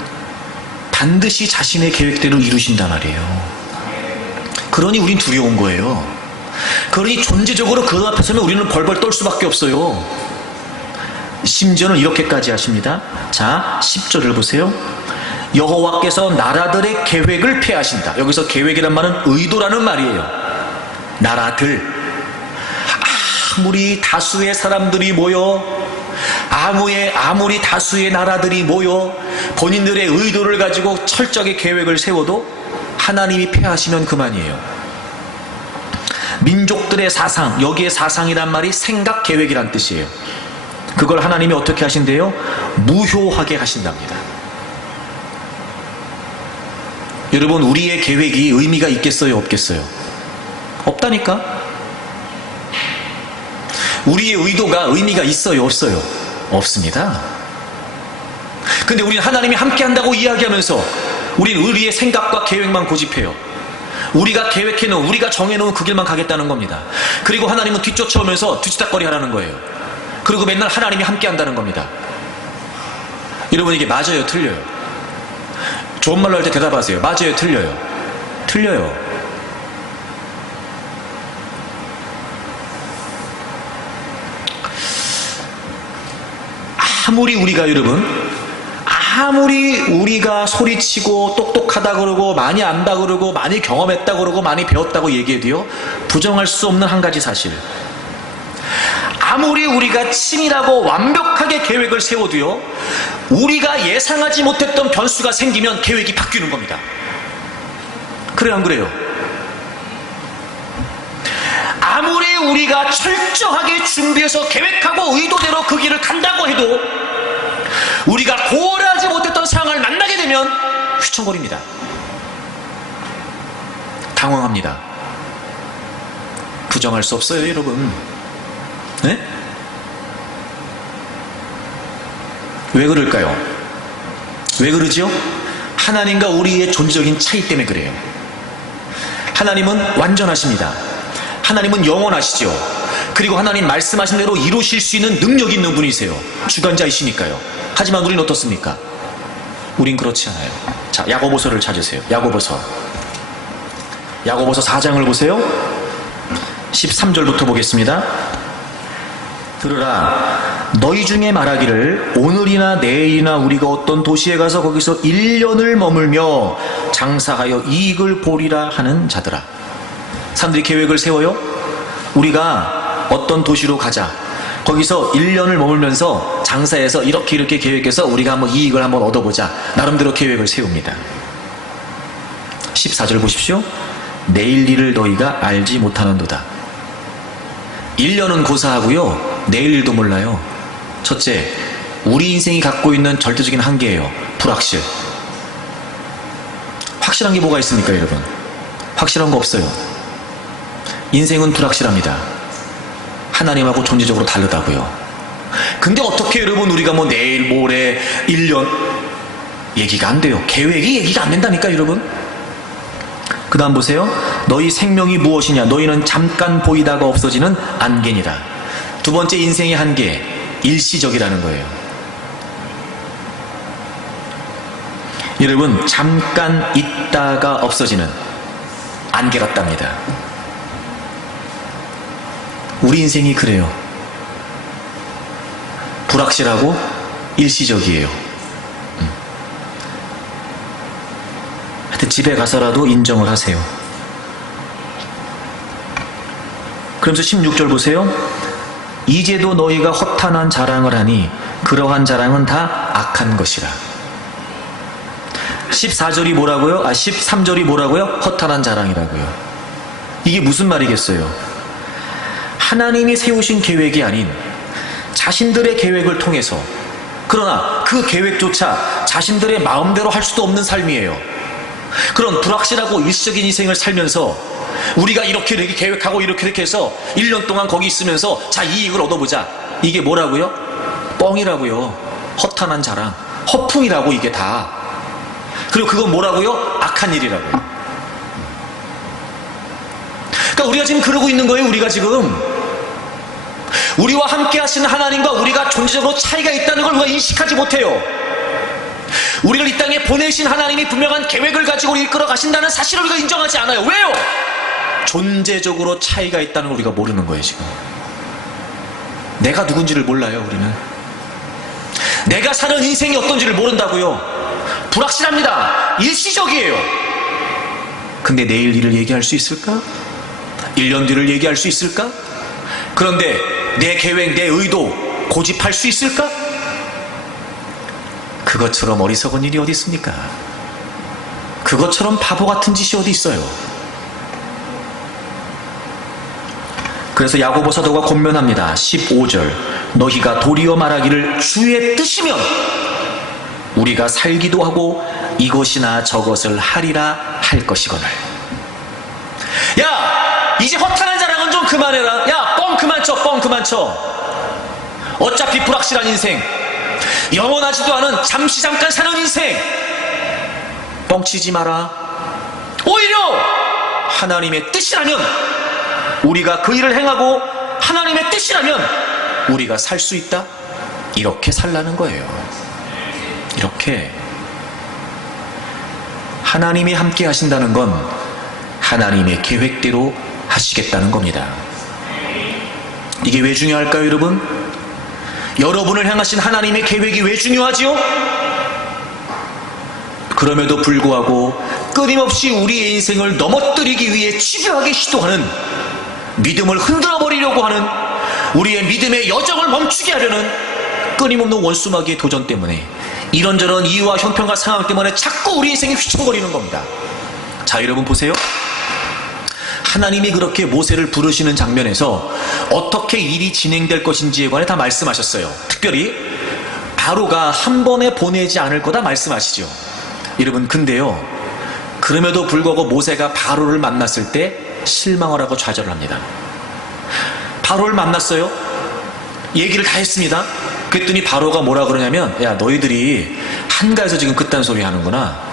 반드시 자신의 계획대로 이루신단 말이에요. 그러니 우린 두려운 거예요. 그러니 존재적으로 그 앞에 서면 우리는 벌벌 떨 수밖에 없어요. 심지어는 이렇게까지 하십니다. 자, 10절을 보세요. 여호와께서 나라들의 계획을 폐하신다. 여기서 계획이란 말은 의도라는 말이에요. 나라들, 아무리 다수의 사람들이 모여, 아무리 다수의 나라들이 모여 본인들의 의도를 가지고 철저하게 계획을 세워도 하나님이 폐하시면 그만이에요. 민족들의 사상, 여기에 사상이란 말이 생각, 계획이란 뜻이에요. 그걸 하나님이 어떻게 하신대요? 무효하게 하신답니다. 여러분, 우리의 계획이 의미가 있겠어요, 없겠어요? 없다니까? 우리의 의도가 의미가 있어요, 없어요? 없습니다. 근데 우리는 하나님이 함께 한다고 이야기하면서 우리는 우리의 생각과 계획만 고집해요. 우리가 계획해놓은, 우리가 정해놓은 그 길만 가겠다는 겁니다. 그리고 하나님은 뒤쫓아오면서 뒤치다거리 하라는 거예요. 그리고 맨날 하나님이 함께 한다는 겁니다. 여러분, 이게 맞아요, 틀려요? 좋은 말로 할 때 대답하세요. 맞아요, 틀려요? 틀려요. 아무리 우리가 소리치고 똑똑하다 그러고 많이 안다 그러고 많이 경험했다 그러고 많이 배웠다고 얘기해도요, 부정할 수 없는 한 가지 사실. 아무리 우리가 치밀하고 완벽하게 계획을 세워도요, 우리가 예상하지 못했던 변수가 생기면 계획이 바뀌는 겁니다. 그래요, 안 그래요? 아무리 우리가 철저하게 준비해서 계획하고 의도대로 그 길을 간다고 해도 우리가 고려하지 못했던 상황을 만나게 되면 휘청거립니다. 당황합니다. 부정할 수 없어요, 여러분. 네? 왜 그럴까요? 왜 그러죠? 하나님과 우리의 존재적인 차이 때문에 그래요. 하나님은 완전하십니다. 하나님은 영원하시죠. 그리고 하나님 말씀하신 대로 이루실 수 있는 능력이 있는 분이세요. 주관자이시니까요. 하지만 우리는 어떻습니까? 우린 그렇지 않아요. 자, 야고보서를 찾으세요. 야고보서 4장을 보세요. 13절부터 보겠습니다. 들으라, 너희 중에 말하기를 오늘이나 내일이나 우리가 어떤 도시에 가서 거기서 1년을 머물며 장사하여 이익을 보리라 하는 자들아. 사람들이 계획을 세워요. 우리가 어떤 도시로 가자. 거기서 1년을 머물면서 장사해서 이렇게 계획해서 우리가 한번 이익을 한번 얻어보자. 나름대로 계획을 세웁니다. 14절 보십시오. 내일 일을 너희가 알지 못하는도다. 1년은 고사하고요, 내일 일도 몰라요. 첫째, 우리 인생이 갖고 있는 절대적인 한계예요. 불확실. 확실한 게 뭐가 있습니까, 여러분? 확실한 거 없어요. 인생은 불확실합니다. 하나님하고 존재적으로 다르다고요. 근데 어떻게 여러분 우리가 뭐 내일, 모레, 1년 얘기가 안 돼요. 계획이 얘기가 안 된다니까, 여러분. 그 다음 보세요. 너희 생명이 무엇이냐? 너희는 잠깐 보이다가 없어지는 안개니라. 두 번째 인생의 한계, 일시적이라는 거예요. 여러분, 잠깐 있다가 없어지는 안개 같답니다. 우리 인생이 그래요. 불확실하고 일시적이에요. 하여튼 집에 가서라도 인정을 하세요. 그러면서 16절 보세요. 이제도 너희가 허탄한 자랑을 하니 그러한 자랑은 다 악한 것이라. 14절이 뭐라고요? 13절이 뭐라고요? 허탄한 자랑이라고요. 이게 무슨 말이겠어요? 하나님이 세우신 계획이 아닌 자신들의 계획을 통해서, 그러나 그 계획조차 자신들의 마음대로 할 수도 없는 삶이에요. 그런 불확실하고 일시적인 인생을 살면서 우리가 이렇게 계획하고 이렇게 해서 1년 동안 거기 있으면서 자, 이익을 얻어보자. 이게 뭐라고요? 뻥이라고요. 허탄한 자랑, 허풍이라고, 이게 다. 그리고 그건 뭐라고요? 악한 일이라고요. 그러니까 우리가 지금 그러고 있는 거예요. 우리가 지금 우리와 함께 하시는 하나님과 우리가 존재적으로 차이가 있다는 걸 우리가 인식하지 못해요. 우리를 이 땅에 보내신 하나님이 분명한 계획을 가지고 이끌어 가신다는 사실을 우리가 인정하지 않아요. 왜요? 존재적으로 차이가 있다는 걸 우리가 모르는 거예요. 지금 내가 누군지를 몰라요. 우리는 내가 사는 인생이 어떤지를 모른다고요. 불확실합니다. 일시적이에요. 근데 내일 일을 얘기할 수 있을까? 1년 뒤를 얘기할 수 있을까? 그런데 내 계획, 내 의도 고집할 수 있을까? 그것처럼 어리석은 일이 어디 있습니까? 그것처럼 바보 같은 짓이 어디 있어요? 그래서 야고보 사도가 권면합니다. 15절, 너희가 도리어 말하기를 주의 뜻이면 우리가 살기도 하고 이것이나 저것을 하리라 할 것이거늘. 야, 이제 허탄한 자랑은 좀 그만해라. 야, 뻥 그만 쳐, 뻥 그만 쳐. 어차피 불확실한 인생, 영원하지도 않은 잠시 잠깐 사는 인생, 뻥치지 마라. 오히려 하나님의 뜻이라면, 우리가 그 일을 행하고 하나님의 뜻이라면 우리가 살 수 있다. 이렇게 살라는 거예요. 이렇게 하나님이 함께 하신다는 건 하나님의 계획대로 하시겠다는 겁니다. 이게 왜 중요할까요, 여러분? 여러분을 향하신 하나님의 계획이 왜 중요하지요? 그럼에도 불구하고 끊임없이 우리의 인생을 넘어뜨리기 위해 집요하게 시도하는, 믿음을 흔들어버리려고 하는, 우리의 믿음의 여정을 멈추게 하려는 끊임없는 원수마귀의 도전 때문에, 이런저런 이유와 형편과 상황 때문에 자꾸 우리 인생이 휘청거리는 겁니다. 자, 여러분 보세요. 하나님이 그렇게 모세를 부르시는 장면에서 어떻게 일이 진행될 것인지에 관해 다 말씀하셨어요. 특별히 바로가 한 번에 보내지 않을 거다 말씀하시죠. 여러분, 근데요, 그럼에도 불구하고 모세가 바로를 만났을 때 실망을 하고 좌절을 합니다. 바로를 만났어요. 얘기를 다 했습니다. 그랬더니 바로가 뭐라 그러냐면, 야, 너희들이 한가해서 지금 그딴 소리 하는구나.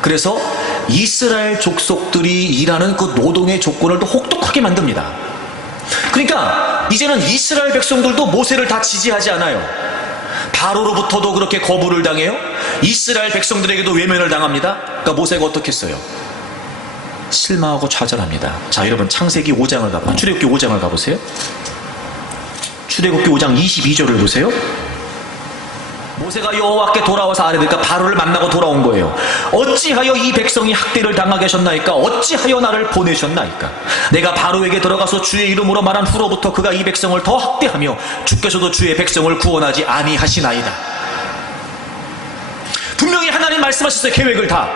그래서 이스라엘 족속들이 일하는 그 노동의 조건을 또 혹독하게 만듭니다. 그러니까 이제는 이스라엘 백성들도 모세를 다 지지하지 않아요. 바로로부터도 그렇게 거부를 당해요. 이스라엘 백성들에게도 외면을 당합니다. 그러니까 모세가 어떻게 했어요? 실망하고 좌절합니다. 자, 여러분, 창세기 5장을 가봐. 출애굽기 5장을 가보세요. 출애굽기 5장 22절을 보세요. 모세가 여호와께 돌아와서 아뢰니까 바로를 만나고 돌아온 거예요. 어찌하여 이 백성이 학대를 당하게 하셨나이까? 어찌하여 나를 보내셨나이까? 내가 바로에게 들어가서 주의 이름으로 말한 후로부터 그가 이 백성을 더 학대하며 주께서도 주의 백성을 구원하지 아니하시나이다. 분명히 하나님 말씀하셨어요. 계획을 다.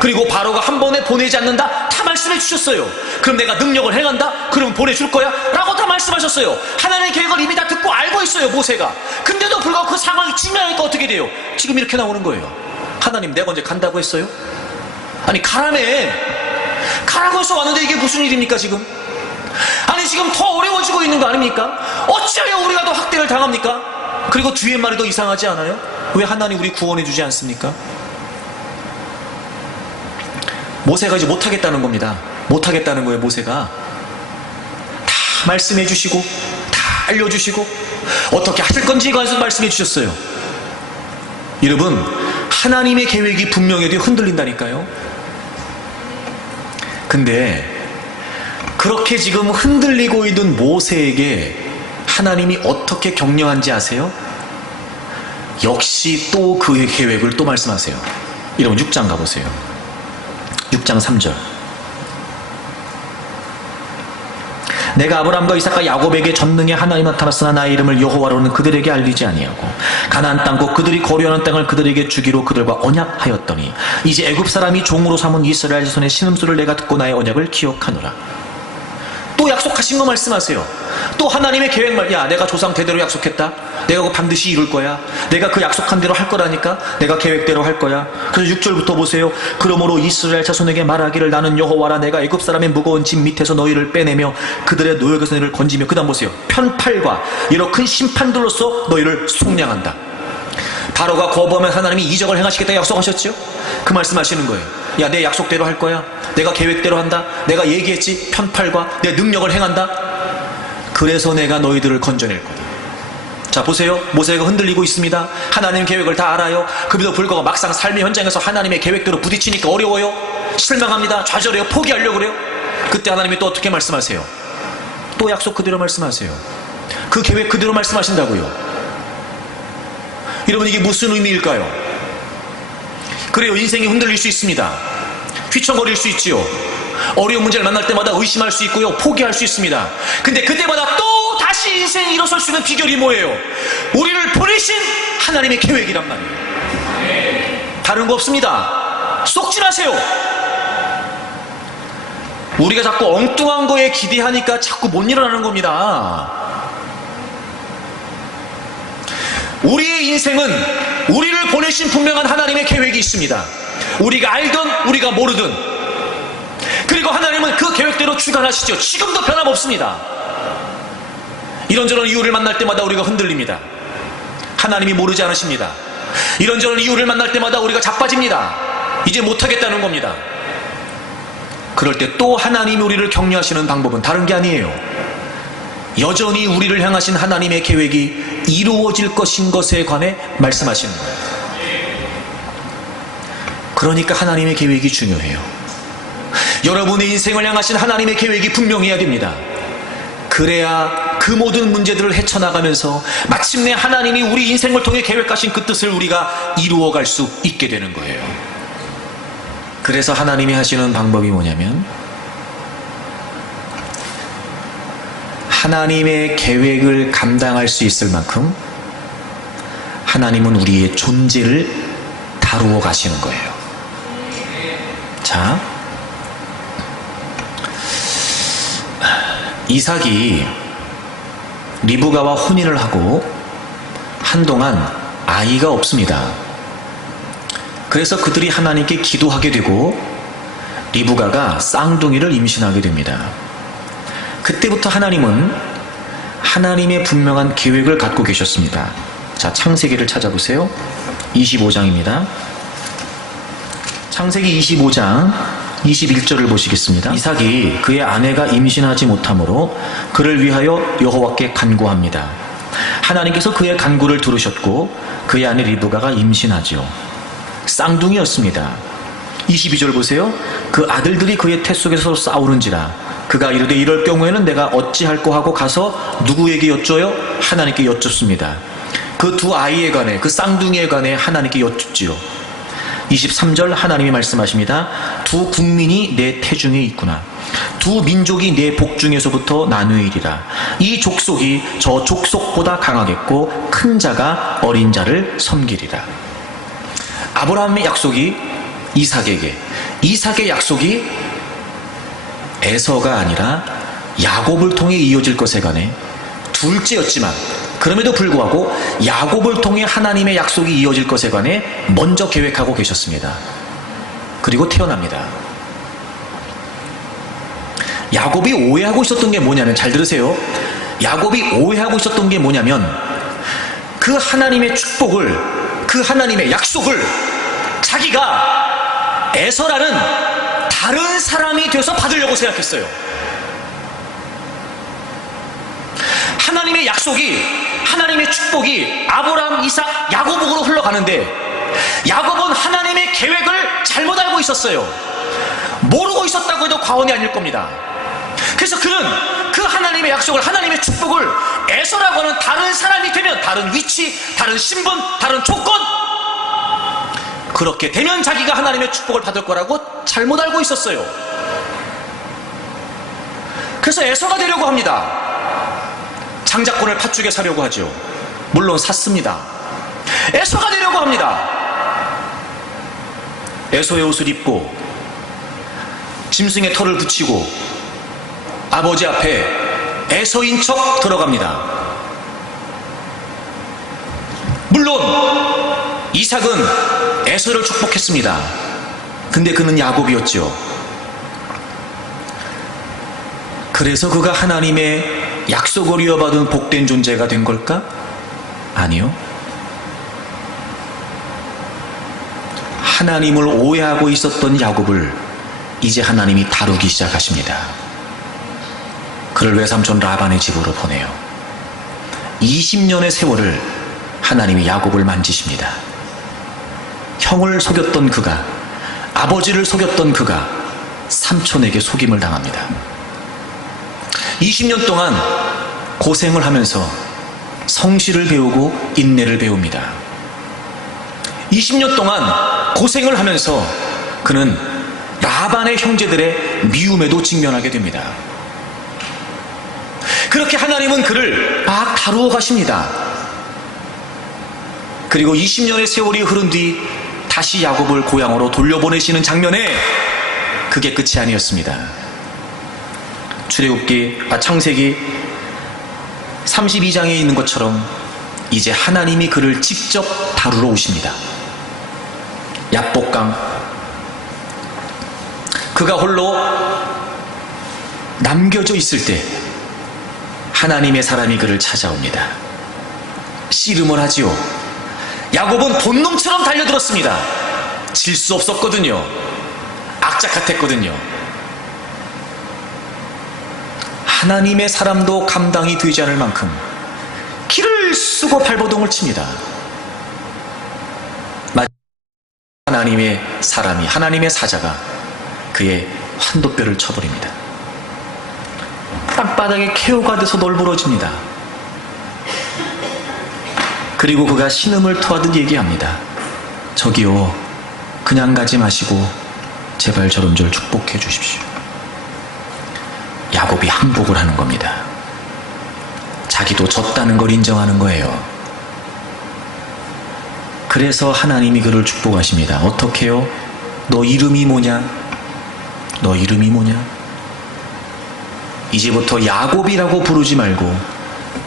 그리고 바로가 한 번에 보내지 않는다? 다 말씀해 주셨어요. 그럼 내가 능력을 행한다? 그럼 보내줄 거야? 라고 다 말씀하셨어요. 하나님의 계획을 이미 다 듣고 알고 있어요, 모세가. 근데도 불구하고 그 상황이 중요하니까 어떻게 돼요? 지금 이렇게 나오는 거예요. 하나님, 내가 언제 간다고 했어요? 아니, 가라며. 가라고 해서 왔는데 이게 무슨 일입니까, 지금? 아니, 지금 더 어려워지고 있는 거 아닙니까? 어찌하여 우리가 더 학대를 당합니까? 그리고 뒤에 말이 더 이상하지 않아요? 왜 하나님 우리 구원해 주지 않습니까? 모세가 이제 못하겠다는 겁니다. 못하겠다는 거예요. 모세가 다 말씀해 주시고 다 알려주시고 어떻게 하실 건지에 관해서 말씀해 주셨어요. 여러분, 하나님의 계획이 분명해도 흔들린다니까요. 근데 그렇게 지금 흔들리고 있는 모세에게 하나님이 어떻게 격려한지 아세요? 역시 또 그의 계획을 또 말씀하세요. 여러분 6장 가보세요. 6장 3절. 내가 아브라함과 이삭과 야곱에게 전능의 하나님 나타났으나 나의 이름을 여호와로는 그들에게 알리지 아니하고 가나안 땅과 그들이 거류하는 땅을 그들에게 주기로 그들과 언약하였더니 이제 애굽 사람이 종으로 삼은 이스라엘 자손의 신음소리를 내가 듣고 나의 언약을 기억하노라. 또 약속하신 거 말씀하세요. 또 하나님의 계획 말, 야, 내가 조상 대대로 약속했다. 내가 그거 반드시 이룰 거야. 내가 그 약속한 대로 할 거라니까. 내가 계획대로 할 거야. 그래서 6절부터 보세요. 그러므로 이스라엘 자손에게 말하기를 나는 여호와라. 내가 애굽 사람의 무거운 짐 밑에서 너희를 빼내며 그들의 노역에서 너희를 건지며, 그 다음 보세요. 편팔과 여러 큰 심판들로서 너희를 속량한다. 바로가 거부하면 하나님이 이적을 행하시겠다 약속하셨죠? 그 말씀하시는 거예요. 야, 내 약속대로 할 거야. 내가 계획대로 한다. 내가 얘기했지. 편팔과 내 능력을 행한다. 그래서 내가 너희들을 건져낼 거다. 자, 보세요. 모세가 흔들리고 있습니다. 하나님 계획을 다 알아요. 그럼에도 불구하고 막상 삶의 현장에서 하나님의 계획대로 부딪히니까 어려워요. 실망합니다. 좌절해요. 포기하려고 그래요. 그때 하나님이 또 어떻게 말씀하세요? 또 약속 그대로 말씀하세요. 그 계획 그대로 말씀하신다고요. 여러분, 이게 무슨 의미일까요? 그래요, 인생이 흔들릴 수 있습니다. 휘청거릴 수 있지요. 어려운 문제를 만날 때마다 의심할 수 있고요, 포기할 수 있습니다. 근데 그때마다 또 다시 인생이 일어설 수 있는 비결이 뭐예요? 우리를 보내신 하나님의 계획이란 말이에요. 다른 거 없습니다. 속지 마세요. 우리가 자꾸 엉뚱한 거에 기대하니까 자꾸 못 일어나는 겁니다. 우리의 인생은 우리를 보내신 분명한 하나님의 계획이 있습니다. 우리가 알든 우리가 모르든. 그리고 하나님은 그 계획대로 주관하시죠. 지금도 변함없습니다. 이런저런 이유를 만날 때마다 우리가 흔들립니다. 하나님이 모르지 않으십니다. 이런저런 이유를 만날 때마다 우리가 자빠집니다. 이제 못하겠다는 겁니다. 그럴 때 또 하나님이 우리를 격려하시는 방법은 다른 게 아니에요. 여전히 우리를 향하신 하나님의 계획이 이루어질 것인 것에 관해 말씀하시는 거예요. 그러니까 하나님의 계획이 중요해요. 여러분의 인생을 향하신 하나님의 계획이 분명해야 됩니다. 그래야 그 모든 문제들을 헤쳐나가면서 마침내 하나님이 우리 인생을 통해 계획하신 그 뜻을 우리가 이루어갈 수 있게 되는 거예요. 그래서 하나님이 하시는 방법이 뭐냐면, 하나님의 계획을 감당할 수 있을 만큼 하나님은 우리의 존재를 다루어 가시는 거예요. 자, 이삭이 리브가와 혼인을 하고 한동안 아이가 없습니다. 그래서 그들이 하나님께 기도하게 되고 리브가가 쌍둥이를 임신하게 됩니다. 그때부터 하나님은 하나님의 분명한 계획을 갖고 계셨습니다. 자, 창세기를 찾아보세요. 25장입니다. 창세기 25장 21절을 보시겠습니다. 이삭이 그의 아내가 임신하지 못하므로 그를 위하여 여호와께 간구합니다. 하나님께서 그의 간구를 들으셨고 그의 아내 리브가가 임신하지요. 쌍둥이였습니다. 22절 보세요. 그 아들들이 그의 태 속에서 서로 싸우는지라 그가 이르되 이럴 경우에는 내가 어찌할꼬 하고 가서 누구에게 여쭤요? 하나님께 여쭙습니다. 그 두 아이에 관해, 그 쌍둥이에 관해 하나님께 여쭙지요. 23절 하나님이 말씀하십니다. 두 국민이 내 태중에 있구나. 두 민족이 내 복중에서부터 나누이리라. 이 족속이 저 족속보다 강하겠고 큰 자가 어린 자를 섬기리라. 아브라함의 약속이 이삭에게, 이삭의 약속이 에서가 아니라 야곱을 통해 이어질 것에 관해 둘째였지만 그럼에도 불구하고 야곱을 통해 하나님의 약속이 이어질 것에 관해 먼저 계획하고 계셨습니다. 그리고 태어납니다. 야곱이 오해하고 있었던 게 뭐냐면, 잘 들으세요. 야곱이 오해하고 있었던 게 뭐냐면 그 하나님의 축복을, 그 하나님의 약속을 자기가 에서라는 다른 사람이 되어서 받으려고 생각했어요. 하나님의 약속이, 하나님의 축복이 아브라함, 이삭, 야곱으로 흘러가는데 야곱은 하나님의 계획을 잘못 알고 있었어요. 모르고 있었다고 해도 과언이 아닐 겁니다. 그래서 그는 그 하나님의 약속을, 하나님의 축복을 에서라고 하는 다른 사람이 되면, 다른 위치, 다른 신분, 다른 조건, 그렇게 되면 자기가 하나님의 축복을 받을 거라고 잘못 알고 있었어요. 그래서 에서가 되려고 합니다. 장자권을 팥죽에 사려고 하죠. 물론 샀습니다. 에서가 되려고 합니다. 에서의 옷을 입고 짐승의 털을 붙이고 아버지 앞에 에서인 척 들어갑니다. 물론 이삭은 에서를 축복했습니다. 근데 그는 야곱이었죠. 그래서 그가 하나님의 약속을 이어받은 복된 존재가 된 걸까? 아니요. 하나님을 오해하고 있었던 야곱을 이제 하나님이 다루기 시작하십니다. 그를 외삼촌 라반의 집으로 보내요. 20년의 세월을 하나님이 야곱을 만지십니다. 형을 속였던 그가, 아버지를 속였던 그가 삼촌에게 속임을 당합니다. 20년 동안 고생을 하면서 성실을 배우고 인내를 배웁니다. 20년 동안 고생을 하면서 그는 라반의 형제들의 미움에도 직면하게 됩니다. 그렇게 하나님은 그를 막 다루어 가십니다. 그리고 20년의 세월이 흐른 뒤 다시 야곱을 고향으로 돌려보내시는 장면에 그게 끝이 아니었습니다. 창세기 32장에 있는 것처럼 이제 하나님이 그를 직접 다루러 오십니다. 야복강, 그가 홀로 남겨져 있을 때 하나님의 사람이 그를 찾아옵니다. 씨름을 하지요. 야곱은 본놈처럼 달려들었습니다. 질 수 없었거든요. 악착 같았거든요. 하나님의 사람도 감당이 되지 않을 만큼 기를 쓰고 발버둥을 칩니다. 하나님의 사람이, 하나님의 사자가 그의 환도뼈를 쳐버립니다. 땅바닥에 케어가 돼서 널브러집니다. 그리고 그가 신음을 토하듯 얘기합니다. 저기요, 그냥 가지 마시고 제발 저런 절 축복해 주십시오. 야곱이 항복을 하는 겁니다. 자기도 졌다는 걸 인정하는 거예요. 그래서 하나님이 그를 축복하십니다. 어떻게 해요? 너 이름이 뭐냐? 너 이름이 뭐냐? 이제부터 야곱이라고 부르지 말고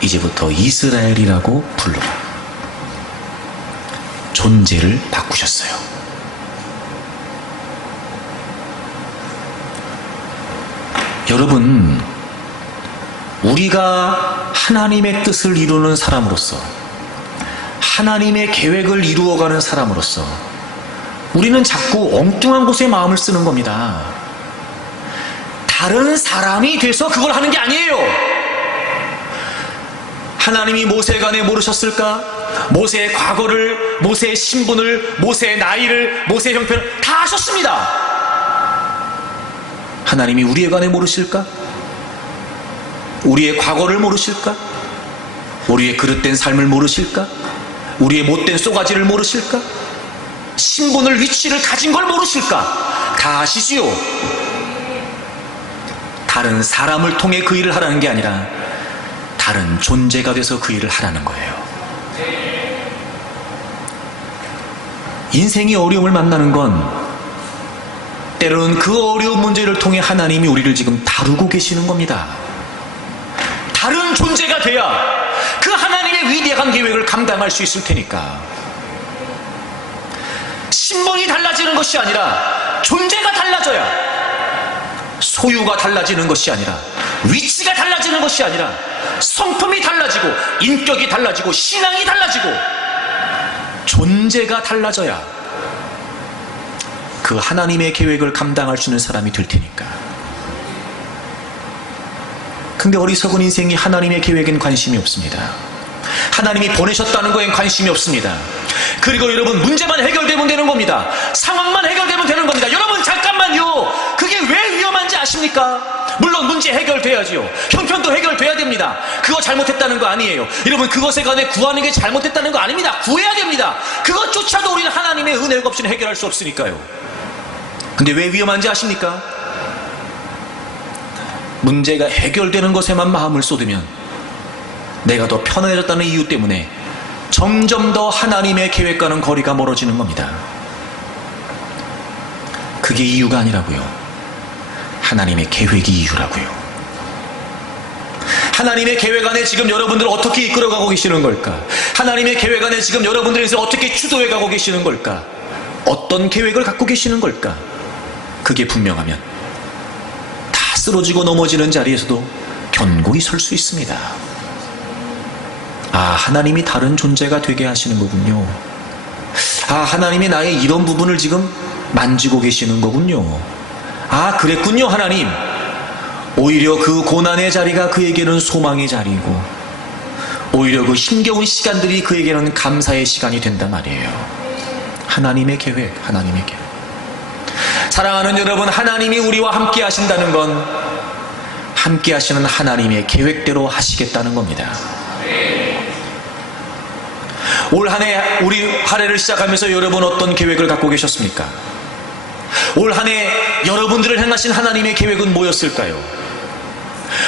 이제부터 이스라엘이라고 불러라. 존재를 바꾸셨어요. 여러분, 우리가 하나님의 뜻을 이루는 사람으로서, 하나님의 계획을 이루어가는 사람으로서 우리는 자꾸 엉뚱한 곳에 마음을 쓰는 겁니다. 다른 사람이 돼서 그걸 하는 게 아니에요. 하나님이 모세에 관해 모르셨을까? 모세의 과거를, 모세의 신분을, 모세의 나이를, 모세의 형편을 다 아셨습니다. 하나님이 우리에 관해 모르실까? 우리의 과거를 모르실까? 우리의 그릇된 삶을 모르실까? 우리의 못된 쏘가지를 모르실까? 신분을, 위치를 가진 걸 모르실까? 다 아시지요. 다른 사람을 통해 그 일을 하라는 게 아니라 다른 존재가 돼서 그 일을 하라는 거예요. 인생이 어려움을 만나는 건 때로는 그 어려운 문제를 통해 하나님이 우리를 지금 다루고 계시는 겁니다. 다른 존재가 돼야 그 하나님의 위대한 계획을 감당할 수 있을 테니까. 신분이 달라지는 것이 아니라 존재가 달라져야, 소유가 달라지는 것이 아니라, 위치가 달라지는 것이 아니라, 성품이 달라지고 인격이 달라지고 신앙이 달라지고 존재가 달라져야 그 하나님의 계획을 감당할 수 있는 사람이 될 테니까. 근데 어리석은 인생이 하나님의 계획엔 관심이 없습니다. 하나님이 보내셨다는 거엔 관심이 없습니다. 그리고 여러분, 문제만 해결되면 되는 겁니다. 상황만 해결되면 되는 겁니다. 여러분 잠깐만요. 그게 왜 위험한지 아십니까? 물론 문제 해결돼야지요. 형편도 해결돼야 됩니다. 그거 잘못했다는 거 아니에요. 여러분, 그것에 관해 구하는 게 잘못했다는 거 아닙니다. 구해야 됩니다. 그것조차도 우리는 하나님의 은혜가 없이는 해결할 수 없으니까요. 근데 왜 위험한지 아십니까? 문제가 해결되는 것에만 마음을 쏟으면 내가 더 편안해졌다는 이유 때문에 점점 더 하나님의 계획과는 거리가 멀어지는 겁니다. 그게 이유가 아니라고요. 하나님의 계획이 이유라고요. 하나님의 계획 안에 지금 여러분들을 어떻게 이끌어가고 계시는 걸까? 하나님의 계획 안에 지금 여러분들의 인생을 어떻게 주도해가고 계시는 걸까? 어떤 계획을 갖고 계시는 걸까? 그게 분명하면 다 쓰러지고 넘어지는 자리에서도 견고히 설 수 있습니다. 아, 하나님이 다른 존재가 되게 하시는 거군요. 아, 하나님이 나의 이런 부분을 지금 만지고 계시는 거군요. 아, 그랬군요. 하나님, 오히려 그 고난의 자리가 그에게는 소망의 자리이고, 오히려 그 힘겨운 시간들이 그에게는 감사의 시간이 된단 말이에요. 하나님의 계획, 하나님의 계획. 사랑하는 여러분, 하나님이 우리와 함께 하신다는 건 함께 하시는 하나님의 계획대로 하시겠다는 겁니다. 올 한 해, 우리 한 해를 시작하면서 여러분 어떤 계획을 갖고 계셨습니까? 올 한 해 여러분들을 향하신 하나님의 계획은 뭐였을까요?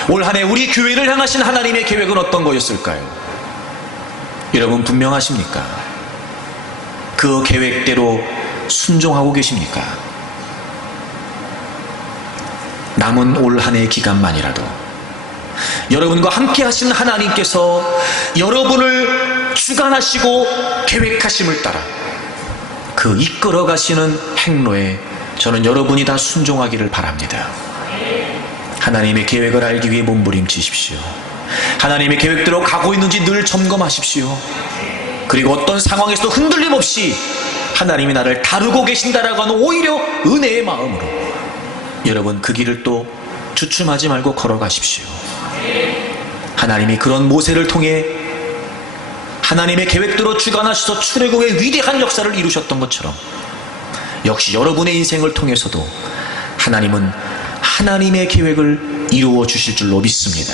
올 한 해 우리 교회를 향하신 하나님의 계획은 어떤 거였을까요? 여러분 분명하십니까? 그 계획대로 순종하고 계십니까? 남은 올 한 해 기간만이라도 여러분과 함께 하신 하나님께서 여러분을 주관하시고 계획하심을 따라 그 이끌어 가시는 행로에 저는 여러분이 다 순종하기를 바랍니다. 하나님의 계획을 알기 위해 몸부림치십시오. 하나님의 계획대로 가고 있는지 늘 점검하십시오. 그리고 어떤 상황에서도 흔들림 없이 하나님이 나를 다루고 계신다라고 하는 오히려 은혜의 마음으로 여러분 그 길을 또 주춤하지 말고 걸어가십시오. 하나님이 그런 모세를 통해 하나님의 계획대로 주관하셔서 출애굽의 위대한 역사를 이루셨던 것처럼 역시 여러분의 인생을 통해서도 하나님은 하나님의 계획을 이루어 주실 줄로 믿습니다.